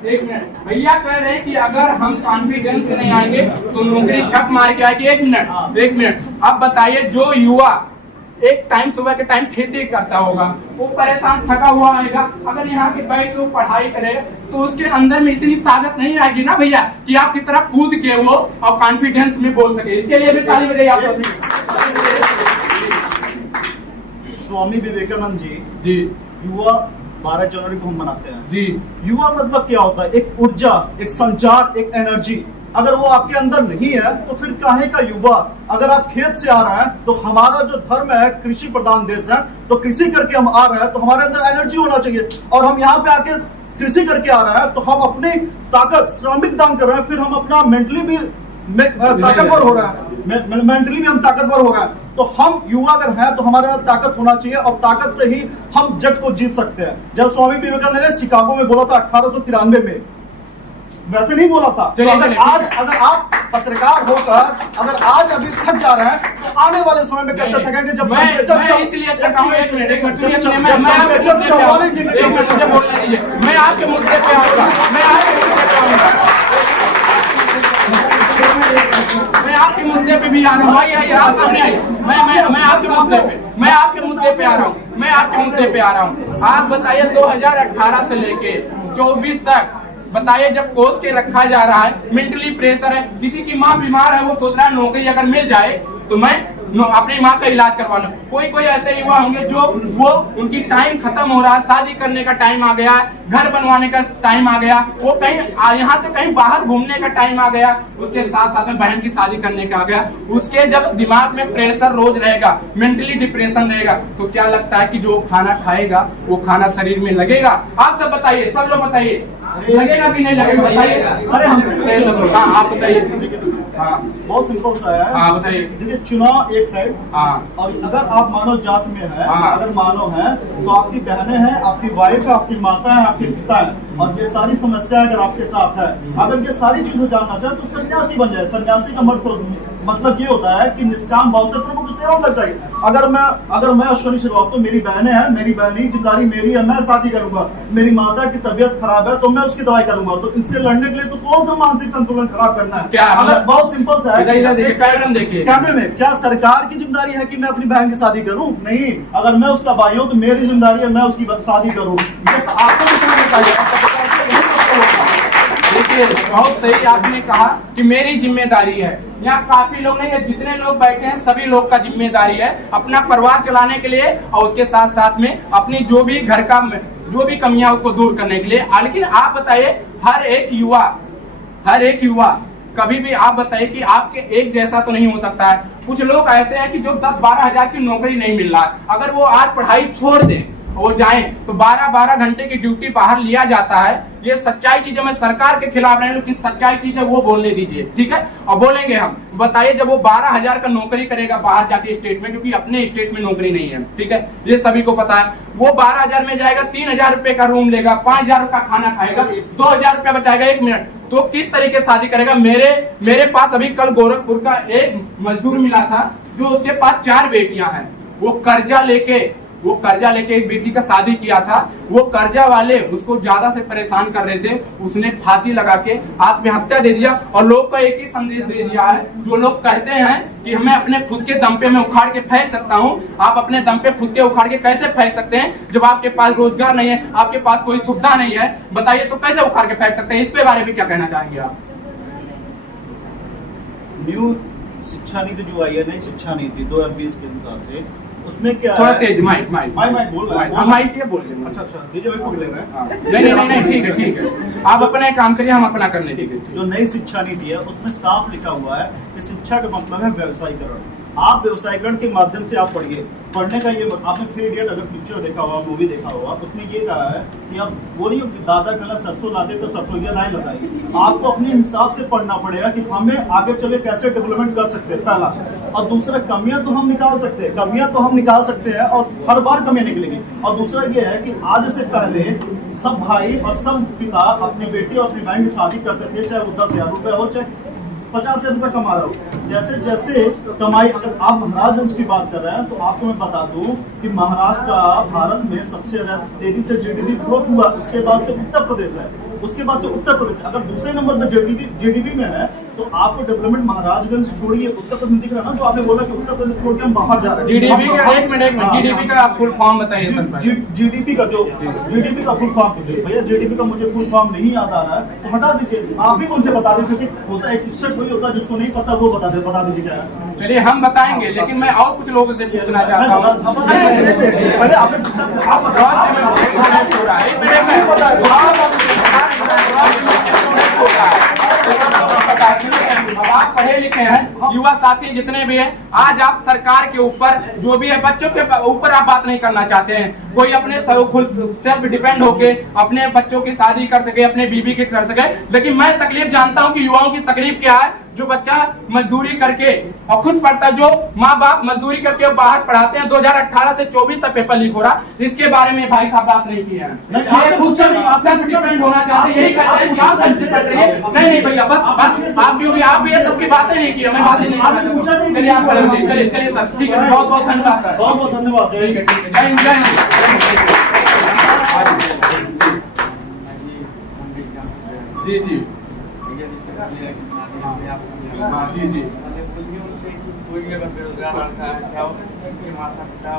एक मिनट, भैया कह रहे हैं कि अगर हम कॉन्फिडेंस से नहीं आएंगे तो नौकरी छक मार के आएगी। एक मिनट अब बताइए, जो युवा एक टाइम सुबह के टाइम खेती करता होगा, वो परेशान थका हुआ आएगा, अगर यहाँ के बैठ लोग पढ़ाई करे तो उसके अंदर में इतनी ताकत नहीं आएगी ना भैया कि आपकी तरह कूद के वो और कॉन्फिडेंस में बोल सके। इसके लिए भी ताली बजाइए आप। स्वामी विवेकानंद जी युवा 12 जनवरी को हम मनाते हैं जी। युवा मतलब क्या होता है? एक ऊर्जा, एक संचार, एक एनर्जी। अगर वो आपके अंदर नहीं है तो फिर काहे का युवा? अगर आप खेत से आ रहे हैं तो हमारा जो धर्म है कृषि प्रधान देश है, तो कृषि करके हम आ रहे हैं तो हमारे अंदर एनर्जी होना चाहिए। और हम यहाँ पे आके कृषि करके आ रहे हैं तो हम अपनी ताकत श्रमिक दान कर रहे हैं, फिर हम अपना मेंटली भी ताकतवर हो रहा है, मेंटली भी हम ताकतवर हो रहा है। तो हम युवा अगर हैं तो हमारे अंदर ताकत होना चाहिए और ताकत से ही हम जग को जीत सकते हैं। जब स्वामी विवेकानंद ने शिकागो में बोला था 1893 में, वैसे नहीं बोला था। तो अगर आज अगर आप पत्रकार होकर अगर आज अभी थक जा रहे हैं तो आने वाले समय में कैसे थकेंगे? जब मैं इसलिए थका हूं, एक मिनट मैं आपके बोलने दीजिए, मैं आपके मुद्दे पे आऊंगा, मैं आपके मुद्दे पे भी आ रहा हूँ। आइए आप सामने आइए, मैं आपके मुद्दे पे आ रहा हूँ। आप बताइए 2018 से लेके 24 तक बताइए, जब कोस के रखा जा रहा है, मेंटली प्रेशर है, किसी की माँ बीमार है, वो सोच रहा है नौकरी अगर मिल जाए तो मैं अपनी माँ का इलाज करवा लूं। कोई ऐसे युवा होंगे जो वो उनकी टाइम खत्म हो रहा है, शादी करने का टाइम आ गया है, घर बनवाने का टाइम आ गया, वो कहीं यहाँ से कहीं बाहर घूमने का टाइम आ गया, उसके साथ साथ में बहन की शादी करने का आ गया। उसके जब दिमाग में प्रेशर रोज रहेगा, मेंटली डिप्रेशन रहेगा, तो क्या लगता है कि जो खाना खाएगा वो खाना शरीर में लगेगा? आप सब बताइए, सब लोग बताइए, लगेगा कि नहीं लगेगा? बताइए। अरे हमसे हाँ आप बताइए। हाँ बहुत सिंपल सा है। हाँ बताइए। देखिए चुनाव एक साइड, हाँ और अगर आप मानव जात में है, हाँ। अगर मानव है तो आपकी बहनें हैं, आपकी वाइफ है, आपकी माता है, आपके पिता है, और ये सारी समस्याएं अगर आपके साथ है, अगर ये सारी चीजें जानना चाहे तो सन्यासी बन जाए। सन्यासी का मतलब ये होता है कि निष्काम भाव से प्रभु की सेवा लग जाए। अगर मैं अश्विनी श्रीवास्तव, मेरी बहनें हैं, मेरी बहनी जिम्मेदारी मेरी है, मैं शादी करूंगा, मेरी माता की तबीयत खराब है तो मैं उसकी दवाई करूंगा, तो इनसे लड़ने के लिए तो कौन सा मानसिक संतुलन खराब करना है? क्या अगर बहुत सिंपल सा है, देखिए कैमरे में, क्या सरकार की जिम्मेदारी है कि मैं अपनी बहन की शादी करूं? नहीं। अगर मैं उसका भाई हूं तो मेरी जिम्मेदारी है मैं उसकी शादी करूं। ये आपको भी समझना चाहिए। देखिए बहुत सही आपने कहा कि मेरी जिम्मेदारी है। यहाँ काफी लोग नहीं है, जितने लोग बैठे हैं सभी लोग का जिम्मेदारी है अपना परिवार चलाने के लिए, और उसके साथ साथ में अपनी जो भी घर का जो भी कमियां उसको दूर करने के लिए। लेकिन आप बताइए, हर एक युवा कभी भी आप बताइए कि आपके एक जैसा तो नहीं हो सकता है। कुछ लोग ऐसे हैं कि जो 10-12 हजार की नौकरी नहीं मिल रहा है, अगर वो आज पढ़ाई छोड़ दें वो जाए तो 12-12 घंटे की ड्यूटी बाहर लिया जाता है। ये सच्चाई चीज है, मैं सरकार के खिलाफ नहीं, लेकिन सच्चाई चीज है वो बोलने दीजिए, ठीक है? और बोलेंगे हम, बताइए जब वो 12,000 का नौकरी करेगा बाहर जाके स्टेट में, क्योंकि अपने स्टेट में नौकरी नहीं है, ठीक है, ये सभी को पता है। वो 12,000 में जाएगा, 3,000 रुपए का रूम लेगा, 5,000 का खाना खाएगा, 2,000 रुपया बचाएगा। 1 मिनट, तो किस तरीके से शादी करेगा? मेरे पास अभी कल गोरखपुर का एक मजदूर मिला था जो उसके पास 4 बेटियां हैं। वो कर्जा लेके एक बेटी का शादी किया था। वो कर्जा वाले उसको ज्यादा से परेशान कर रहे थे, उसने फांसी लगा के आत्महत्या दे दिया। और लोग को एक ही संदेश दे दिया है, जो लोग कहते हैं कि मैं अपने खुद के दम पे मैं उखाड़ के फेंक सकता हूँ। आप अपने दम पे खुद के उखाड़ के कैसे फेंक सकते हैं जब आपके पास रोजगार नहीं है, आपके पास कोई सुविधा नहीं है? बताइए तो कैसे उखाड़ के फेंक सकते हैं? इस पे बारे में क्या कहना चाहेंगे आप? न्यू शिक्षा नीति जो आई है, नई शिक्षा नीति 2020 के हिसाब से, उसमें क्या थोड़ा है? तेज माइक बोल रहा है। माइक ये बोल रहे हैं। अच्छा डीजे भाई पकड़ ले रहे हैं। नहीं ठीक है, आप अपना काम करिए, हम अपना कर लेंगे। जो नई शिक्षा नीति है उसमें साफ लिखा हुआ है कि शिक्षा का मतलब है व्यवसायीकरण। आप व्यवसायीकरण के माध्यम से आप पढ़िए। पढ़ने का ये, आपने 3 इडियट अगर पिक्चर देखा हुआ, मूवी देखा हुआ, उसमें ये कहा है कि अब वो नहीं कि दादा कला सरसों लाते तो सरसों की नहीं लगाई। आपको अपने हिसाब से पढ़ना पड़ेगा कि हमें आगे चले कैसे डेवलपमेंट कर सकते हैं, पहला। और दूसरा, कमियां तो हम निकाल सकते हैं और हर बार कमियां निकलेंगी। और दूसरा ये है कि आज से पहले सब भाई और सब पिता अपनी बेटी और अपनी बहन की शादी करते थे, चाहे वो 10,000 रुपए हो चाहे 50,000 रुपए कमा रहा हूँ। जैसे जैसे कमाई, अगर आप महाराष्ट्र की बात कर रहे हैं तो आपको मैं बता दूं कि महाराष्ट्र भारत में सबसे ज्यादा तेजी से जीडीपी ग्रोथ हुआ, उसके बाद से उत्तर प्रदेश है, अगर दूसरे नंबर पर जीडीपी में है तो आपको डेवलपमेंट महाराजगंज छोड़िए उत्तर प्रदेश दिख रहा ना, जो आपने बोला कि उत्तर प्रदेश छोड़ के हम बाहर जा रहे हैं। जीडीपी का एक मिनट जीडीपी का आप फुल फॉर्म बताइए सर पहले। जीडीपी का जो जीडीपी का फुल फॉर्म मुझे भैया जीडीपी का मुझे फुल फॉर्म नहीं याद आ रहा है, तो हटा दीजिए। आप भी मुझे बता दीजिए, क्योंकि होता है एक शिक्षक वही होता है जिसको नहीं पता वो बता दीजिए क्या है। चलिए हम बताएंगे, लेकिन मैं और कुछ लोगों से पूछना चाहता हूँ। पहले आपने पूछा, आप अब आप पढ़े लिखे हैं, युवा साथी जितने भी हैं, आज आप सरकार के ऊपर जो भी है बच्चों के ऊपर आप बात नहीं करना चाहते हैं। कोई अपने सेल्फ डिपेंड होके अपने बच्चों की शादी कर सके, अपने बीवी की कर सके, लेकिन मैं तकलीफ जानता हूं कि युवाओं की तकलीफ क्या है। जो बच्चा मजदूरी करके और खुद पढ़ता, जो माँ बाप मजदूरी करके बाहर पढ़ाते हैं, 2018 से 24 तक पेपर लीक हो रहा, इसके बारे में भाई साहब बात नहीं किया है। सेल्फ डिपेंड होना चाहते हैं, यही कहते हैं आप सेल्फ डिपेंड रहिए। नहीं भैया, बस आप क्योंकि आप भी ये सबकी बातें नहीं की, मैं बातें नहीं करता। चलिए आप पढ़ेंगे, चलिए सर, ठीक है, बहुत बहुत धन्यवाद सर, बहुत बहुत धन्यवाद। ठीक है, जय हिंद, जय हिंद। जी जी हाँ जी जी। कोई भी अगर बेरोजगार लड़का है, क्या उनके माता पिता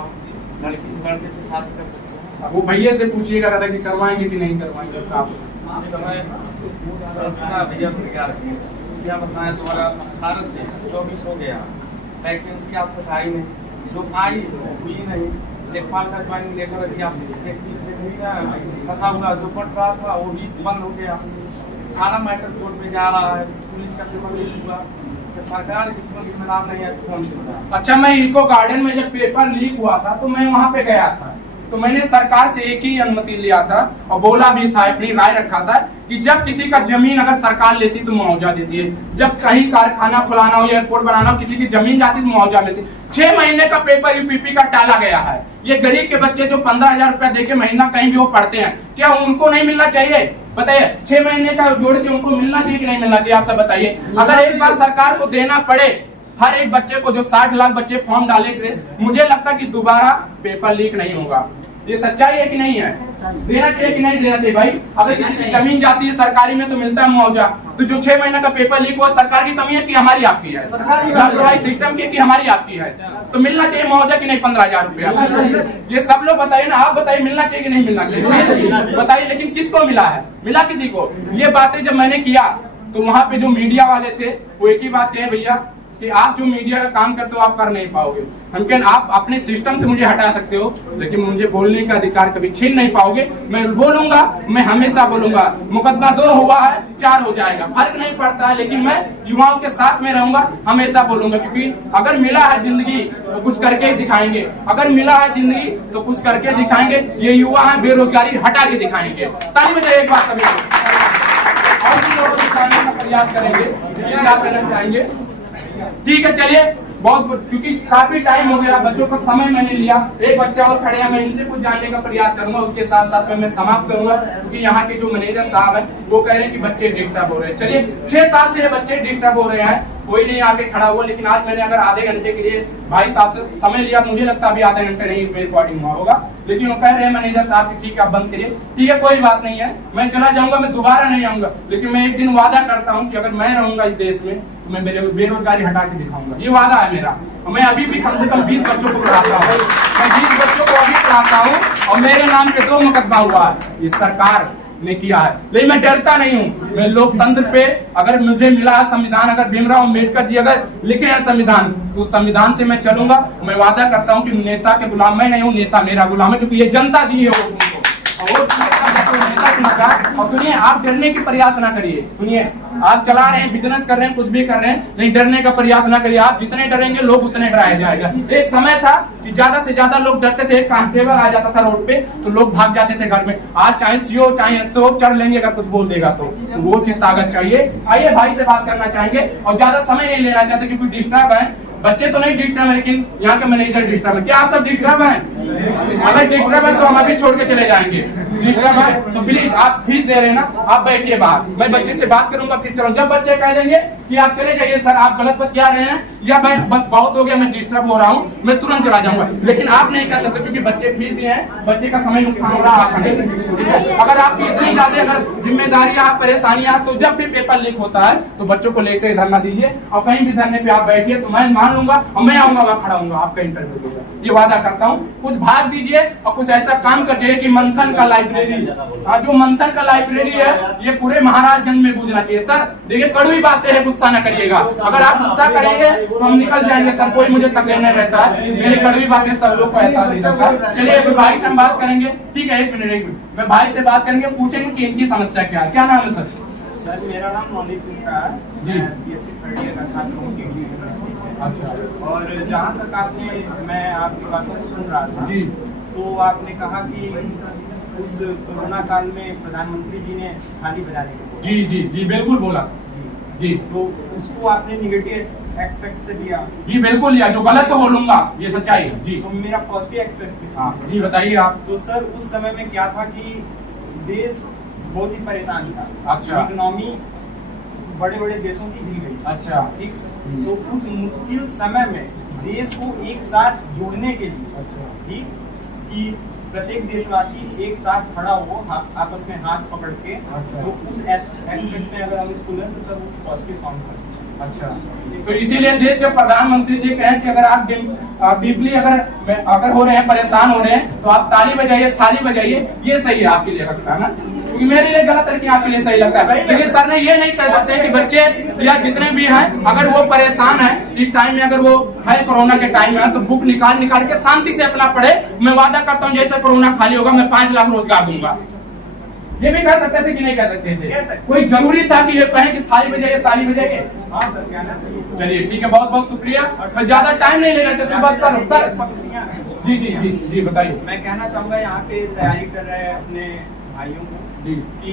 लड़के से शादी कर सकते हैं? वो भैया से पूछिएगा कहता कि करवाएंगे कि नहीं करवाएंगे। आप इस समय भैया क्या बताएं, 2018 से 24 हो गया, वैकेंसी आप तक आई नहीं, जो आई हुई नहीं। लेखपाल का ज्वाइनिंग लेटर अभी आप फंसा हुआ, जो पढ़ रहा था वो भी बंद हो गया। सारा मैटर कोर्ट में जा रहा है, पुलिस का पेपर लीक हुआ, तो सरकार इसमें जिम्मेदार नहीं है। तो अच्छा, मैं इको गार्डन में जब पेपर लीक हुआ था तो मैं वहाँ पे गया था, तो मैंने सरकार से एक ही अनुमति लिया था और बोला भी था, अपनी राय रखा था कि जब किसी का जमीन अगर सरकार लेती तो मुआवजा देती है, जब कहीं कारखाना खुलाना हो, एयरपोर्ट बनाना हो, किसी की जमीन जाती तो मुआवजा देती। 6 महीने का पेपर यूपीपी का टाला गया है। ये गरीब के बच्चे जो 15,000 रुपया देके महीना कहीं भी वो पढ़ते हैं, क्या उनको नहीं मिलना चाहिए? बताइए, 6 महीने का जोड़ के उनको मिलना चाहिए कि नहीं मिलना चाहिए? आप सब बताइए। अगर एक बार सरकार को देना पड़े हर एक बच्चे को, जो 60 लाख बच्चे फॉर्म डाले थे, मुझे लगता कि दोबारा पेपर लीक नहीं होगा। ये सच्चाई है कि नहीं है? देना चाहिए कि नहीं देना चाहिए भाई? अगर किसी की जमीन जाती है सरकारी में तो मिलता है मुआवजा, तो जो 6 महीने का पेपर लीक हुआ, सरकार की कमी है कि हमारी आपकी है? लापरवाही सिस्टम की कि हमारी आपकी है? तो मिलना चाहिए मुआवजा कि नहीं? 15,000 रुपया। ये सब लोग बताइए ना, आप बताइए मिलना चाहिए कि नहीं मिलना चाहिए? बताइए, लेकिन किसको मिला है? मिला किसी को? ये बातें जब मैंने किया तो वहाँ पे जो मीडिया वाले थे वो एक ही बात कहे, भैया कि आप जो मीडिया का काम करते हो आप कर नहीं पाओगे। हम कहें आप अपने सिस्टम से मुझे हटा सकते हो, लेकिन मुझे बोलने का अधिकार कभी छीन नहीं पाओगे। मैं बोलूंगा, मैं हमेशा बोलूंगा। मुकदमा 2 हुआ है, 4 हो जाएगा, फर्क नहीं पड़ता है, लेकिन मैं युवाओं के साथ में रहूंगा, हमेशा बोलूंगा। क्योंकि अगर मिला है जिंदगी तो कुछ करके दिखाएंगे, अगर मिला है जिंदगी तो कुछ करके दिखाएंगे। ये युवा है, बेरोजगारी हटा के दिखाएंगे। ताली बजाइए एक बार सभी और भी लोगों को दिखाने का प्रयास करेंगे। क्या कहना चाहेंगे? ठीक है, चलिए, बहुत क्योंकि काफी टाइम हो गया, बच्चों का समय मैंने लिया। एक बच्चा और खड़े हैं, मैं इनसे कुछ जानने का प्रयास करूंगा, उसके साथ साथ में मैं समाप्त करूंगा, क्योंकि यहाँ के जो मैनेजर साहब हैं वो कह रहे हैं कि बच्चे डिस्टर्ब हो रहे हैं। चलिए, 6 साल से ये बच्चे डिस्टर्ब हो रहे हैं, कोई नहीं आके खड़ा हुआ, लेकिन आज मैंने अगर आधे घंटे के लिए भाई साहब से समय लिया, मुझे लगता अभी आधे घंटे नहीं इसमें रिकॉर्डिंग हुआ होगा, लेकिन वो कह रहे हैं मैनेजर साहब की ठीक है आप बंद करिए। ठीक है, कोई बात नहीं है, मैं चला जाऊंगा, मैं दोबारा नहीं आऊंगा, लेकिन मैं एक दिन वादा करता हूँ कि अगर मैं रहूंगा इस देश में तो मैं बेरोजगारी हटा के दिखाऊंगा। ये वादा है मेरा। मैं अभी भी कम से कम 20 बच्चों को पढ़ाता हूँ, मैं 20 बच्चों को अभी पढ़ाता हूँ और मेरे नाम पे 2 मुकदमा हुआ है, इस सरकार ने किया है। लेकिन मैं डरता नहीं हूँ, मैं लोकतंत्र पे अगर मुझे मिला है संविधान, अगर भीमराव अम्बेडकर जी अगर लिखे हैं संविधान, तो उस संविधान से मैं चलूंगा। मैं वादा करता हूँ कि नेता के गुलाम मैं नहीं हूँ, नेता मेरा गुलाम है, क्योंकि ये जनता दी है वो तुमको। और सुनिए, आप डरने की प्रयास ना करिए। सुनिए, आप चला रहे हैं, बिजनेस कर रहे हैं, कुछ भी कर रहे हैं, नहीं डरने का प्रयास ना करिए। आप जितने डरेंगे लोग उतने डराया जाएगा। एक समय था कि ज्यादा से ज्यादा लोग डरते थे, कांस्टेबल आ जाता था रोड पे तो लोग भाग जाते थे घर में। आज चाहे सीओ चाहे एसओ चढ़ लेंगे अगर कुछ बोल देगा तो वो चीज ताकत चाहिए। आइए भाई से बात करना चाहेंगे और ज्यादा समय नहीं लेना चाहते क्योंकि डिस्टर्ब है। बच्चे तो नहीं डिस्टर्ब है, लेकिन यहाँ के मैनेजर डिस्टर्ब है। क्या आप सब डिस्टर्ब हैं? अगर डिस्टर्ब है तो हम अभी छोड़ के चले जाएंगे। डिस्टर्ब है तो प्लीज, आप फीस दे रहे हैं ना, आप बैठिए बाहर, मैं बच्चे से बात करूंगा फिर चलो। जब बच्चे कह देंगे कि आप चले जाइए सर, आप गलत बतिया रहे हैं, या मैं बस बहुत हो गया, मैं डिस्टर्ब हो रहा हूँ, मैं तुरंत चला जाऊंगा। लेकिन आप नहीं कह सकते, क्योंकि बच्चे फीस दिए हैं, बच्चे का समय नुकसान हो रहा है, ठीक है। अगर आपकी इतनी ज्यादा अगर जिम्मेदारियां, परेशानियां, तो जब भी पेपर लीक होता है तो बच्चों को लेकर धरना दीजिए, और कहीं भी धरने पे आप बैठिए तो मैं मान लूंगा, और मैं आऊंगा वहाँ खड़ा हूँ, आपका इंटरव्यू दूंगा, ये वादा करता हूँ। कुछ भाग दीजिए और कुछ ऐसा काम कर दीजिए कि मंथन का लाइब्रेरी, जो मंथन का लाइब्रेरी है, ये पूरे महाराजगंज में गूंजना चाहिए। सर देखिए, कड़वी बातें हैं, गुस्सा न करिएगा, अगर आप गुस्सा करेंगे तो हम निकल जाएंगे सर, कोई मुझे तकलीफ नहीं रहता है, मेरी कड़वी बातें सब लोग को ऐसा नहीं लगता। चलिए अभी भाई से हम बात करेंगे, ठीक है, एक मिनट, मैं भाई से बात करेंगे, पूछेंगे कि इनकी समस्या क्या है। क्या नाम है सर? सर मेरा नाम नौनीत मिश्रा है जी। मैं बीएससी थर्ड ईयर का छात्र हूँ केटी यूनिवर्सिटी से। अच्छा। और जहाँ तक मैं आपकी बातों को सुन रहा था जी। तो आपने कहा कि उस कोरोना काल में प्रधानमंत्री जी ने थाली बजाने को बोला। जी जी जी बिल्कुल बोला जी। तो उसको आपने निगेटिव एक्सपेक्ट से लिया। जी बिल्कुल लिया, जो गलत हो लूंगा, ये सच्चाई है जी। तो मेरा पॉजिटिव एक्सपेक्टेशन। हाँ जी बताइए आप। तो सर उस समय में क्या था कि देश बहुत ही परेशान था। अच्छा। इकोनॉमी बड़े बड़े देशों की हिल गई। अच्छा। ठीक। तो उस मुश्किल समय में देश को एक साथ जोड़ने के लिए, अच्छा। ठीक, कि प्रत्येक देशवासी एक साथ खड़ा हो, आपस में हाथ पकड़ के। अच्छा। तो उस एस्पेक्ट में अगर हम इसको लें तो सर पॉजिटिव साउंड करते हैं। अच्छा, तो इसीलिए देश के प्रधानमंत्री जी कहें कि अगर आप डीपली अगर हो रहे हैं, परेशान हो रहे हैं, तो आप ताली बजाइए, थाली बजाइए, ये सही है आपके लिए लगता है ना, क्योंकि मेरे लिए गलत है कि आपके लिए सही लगता है। लेकिन सर ने ये नहीं कह सकते कि बच्चे या जितने भी हैं, अगर वो परेशान है इस टाइम में, अगर वो है कोरोना के टाइम में, तो बुक निकाल के शांति से अपना पढ़े। मैं वादा करता हूँ जैसे कोरोना खाली होगा मैं 5 लाख रोजगार दूंगा। ये भी कह सकते थे कि नहीं कह सकते थे? कोई जरूरी था कि ये कहें कि थाली बजाइए, ताली बजाइए? हाँ सर, क्या ना। चलिए ठीक है, बहुत बहुत शुक्रिया, मैं ज्यादा टाइम नहीं लेना चाहता। बस सर जी जी जी जी बताइए। मैं कहना चाहूंगा यहाँ पे तैयारी कर रहे हैं अपने भाइयों को जी कि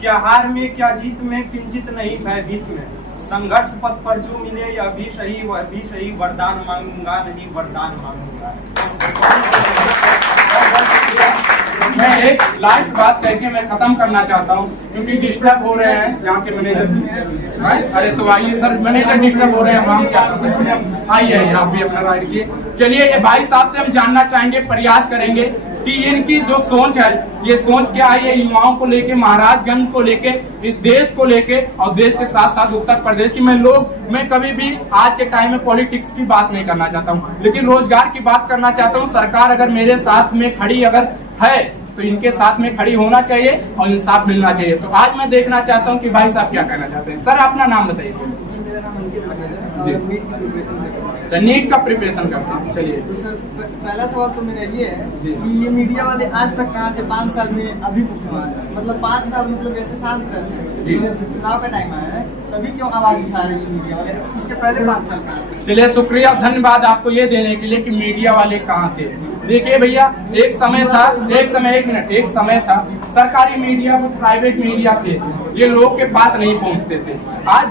क्या हार में क्या जीत में किंचित नहीं भयभीत में, संघर्ष पथ पर जो मिले यह भी सही वह भी सही, वरदान मांगूंगा नहीं वरदान मांगूंगा। मैं एक लास्ट बात कह के मैं खत्म करना चाहता हूँ, क्योंकि डिस्टर्ब हो रहे हैं यहाँ के मैनेजर। अरे तो आइए सर, मैनेजर डिस्टर्ब हो रहे हैं, हम क्या कर सकते हैं? आइए आप भी अपना राय रखिए। चलिए ये भाई साहब से हम जानना चाहेंगे, प्रयास करेंगे कि इनकी जो सोच है, ये सोच क्या है, ये युवाओं को लेके, महाराजगंज को लेके, इस देश को लेके, और देश के साथ साथ उत्तर प्रदेश की। मैं कभी भी आज के टाइम में पॉलिटिक्स की बात नहीं करना चाहता हूँ, लेकिन रोजगार की बात करना चाहता हूँ। सरकार अगर मेरे साथ में खड़ी अगर है तो इनके साथ में खड़ी होना चाहिए और इंसाफ मिलना चाहिए। तो आज मैं देखना चाहता हूँ कि भाई साहब क्या कहना चाहते हैं। सर अपना नाम बताइए। जी, नीट का प्रिपरेशन करते हैं। चलिए तो सर पहला सवाल तो मेरा ये है कि ये मीडिया वाले आज तक कहाँ थे 5 साल में? अभी कुछ हुआ है, मतलब 5 साल मतलब ऐसे शांत रहते हैं, चुनाव का टाइम आया है तभी क्यों आवाज उठा रहे हैं मीडिया वाले? इसके पहले 5 साल कहाँ थे? चलिए शुक्रिया, धन्यवाद आपको ये देने के लिए कि मीडिया वाले कहाँ थे। देखिए भैया, एक समय था सरकारी मीडिया, प्राइवेट मीडिया थे, ये लोग के पास नहीं पहुँचते थे। आज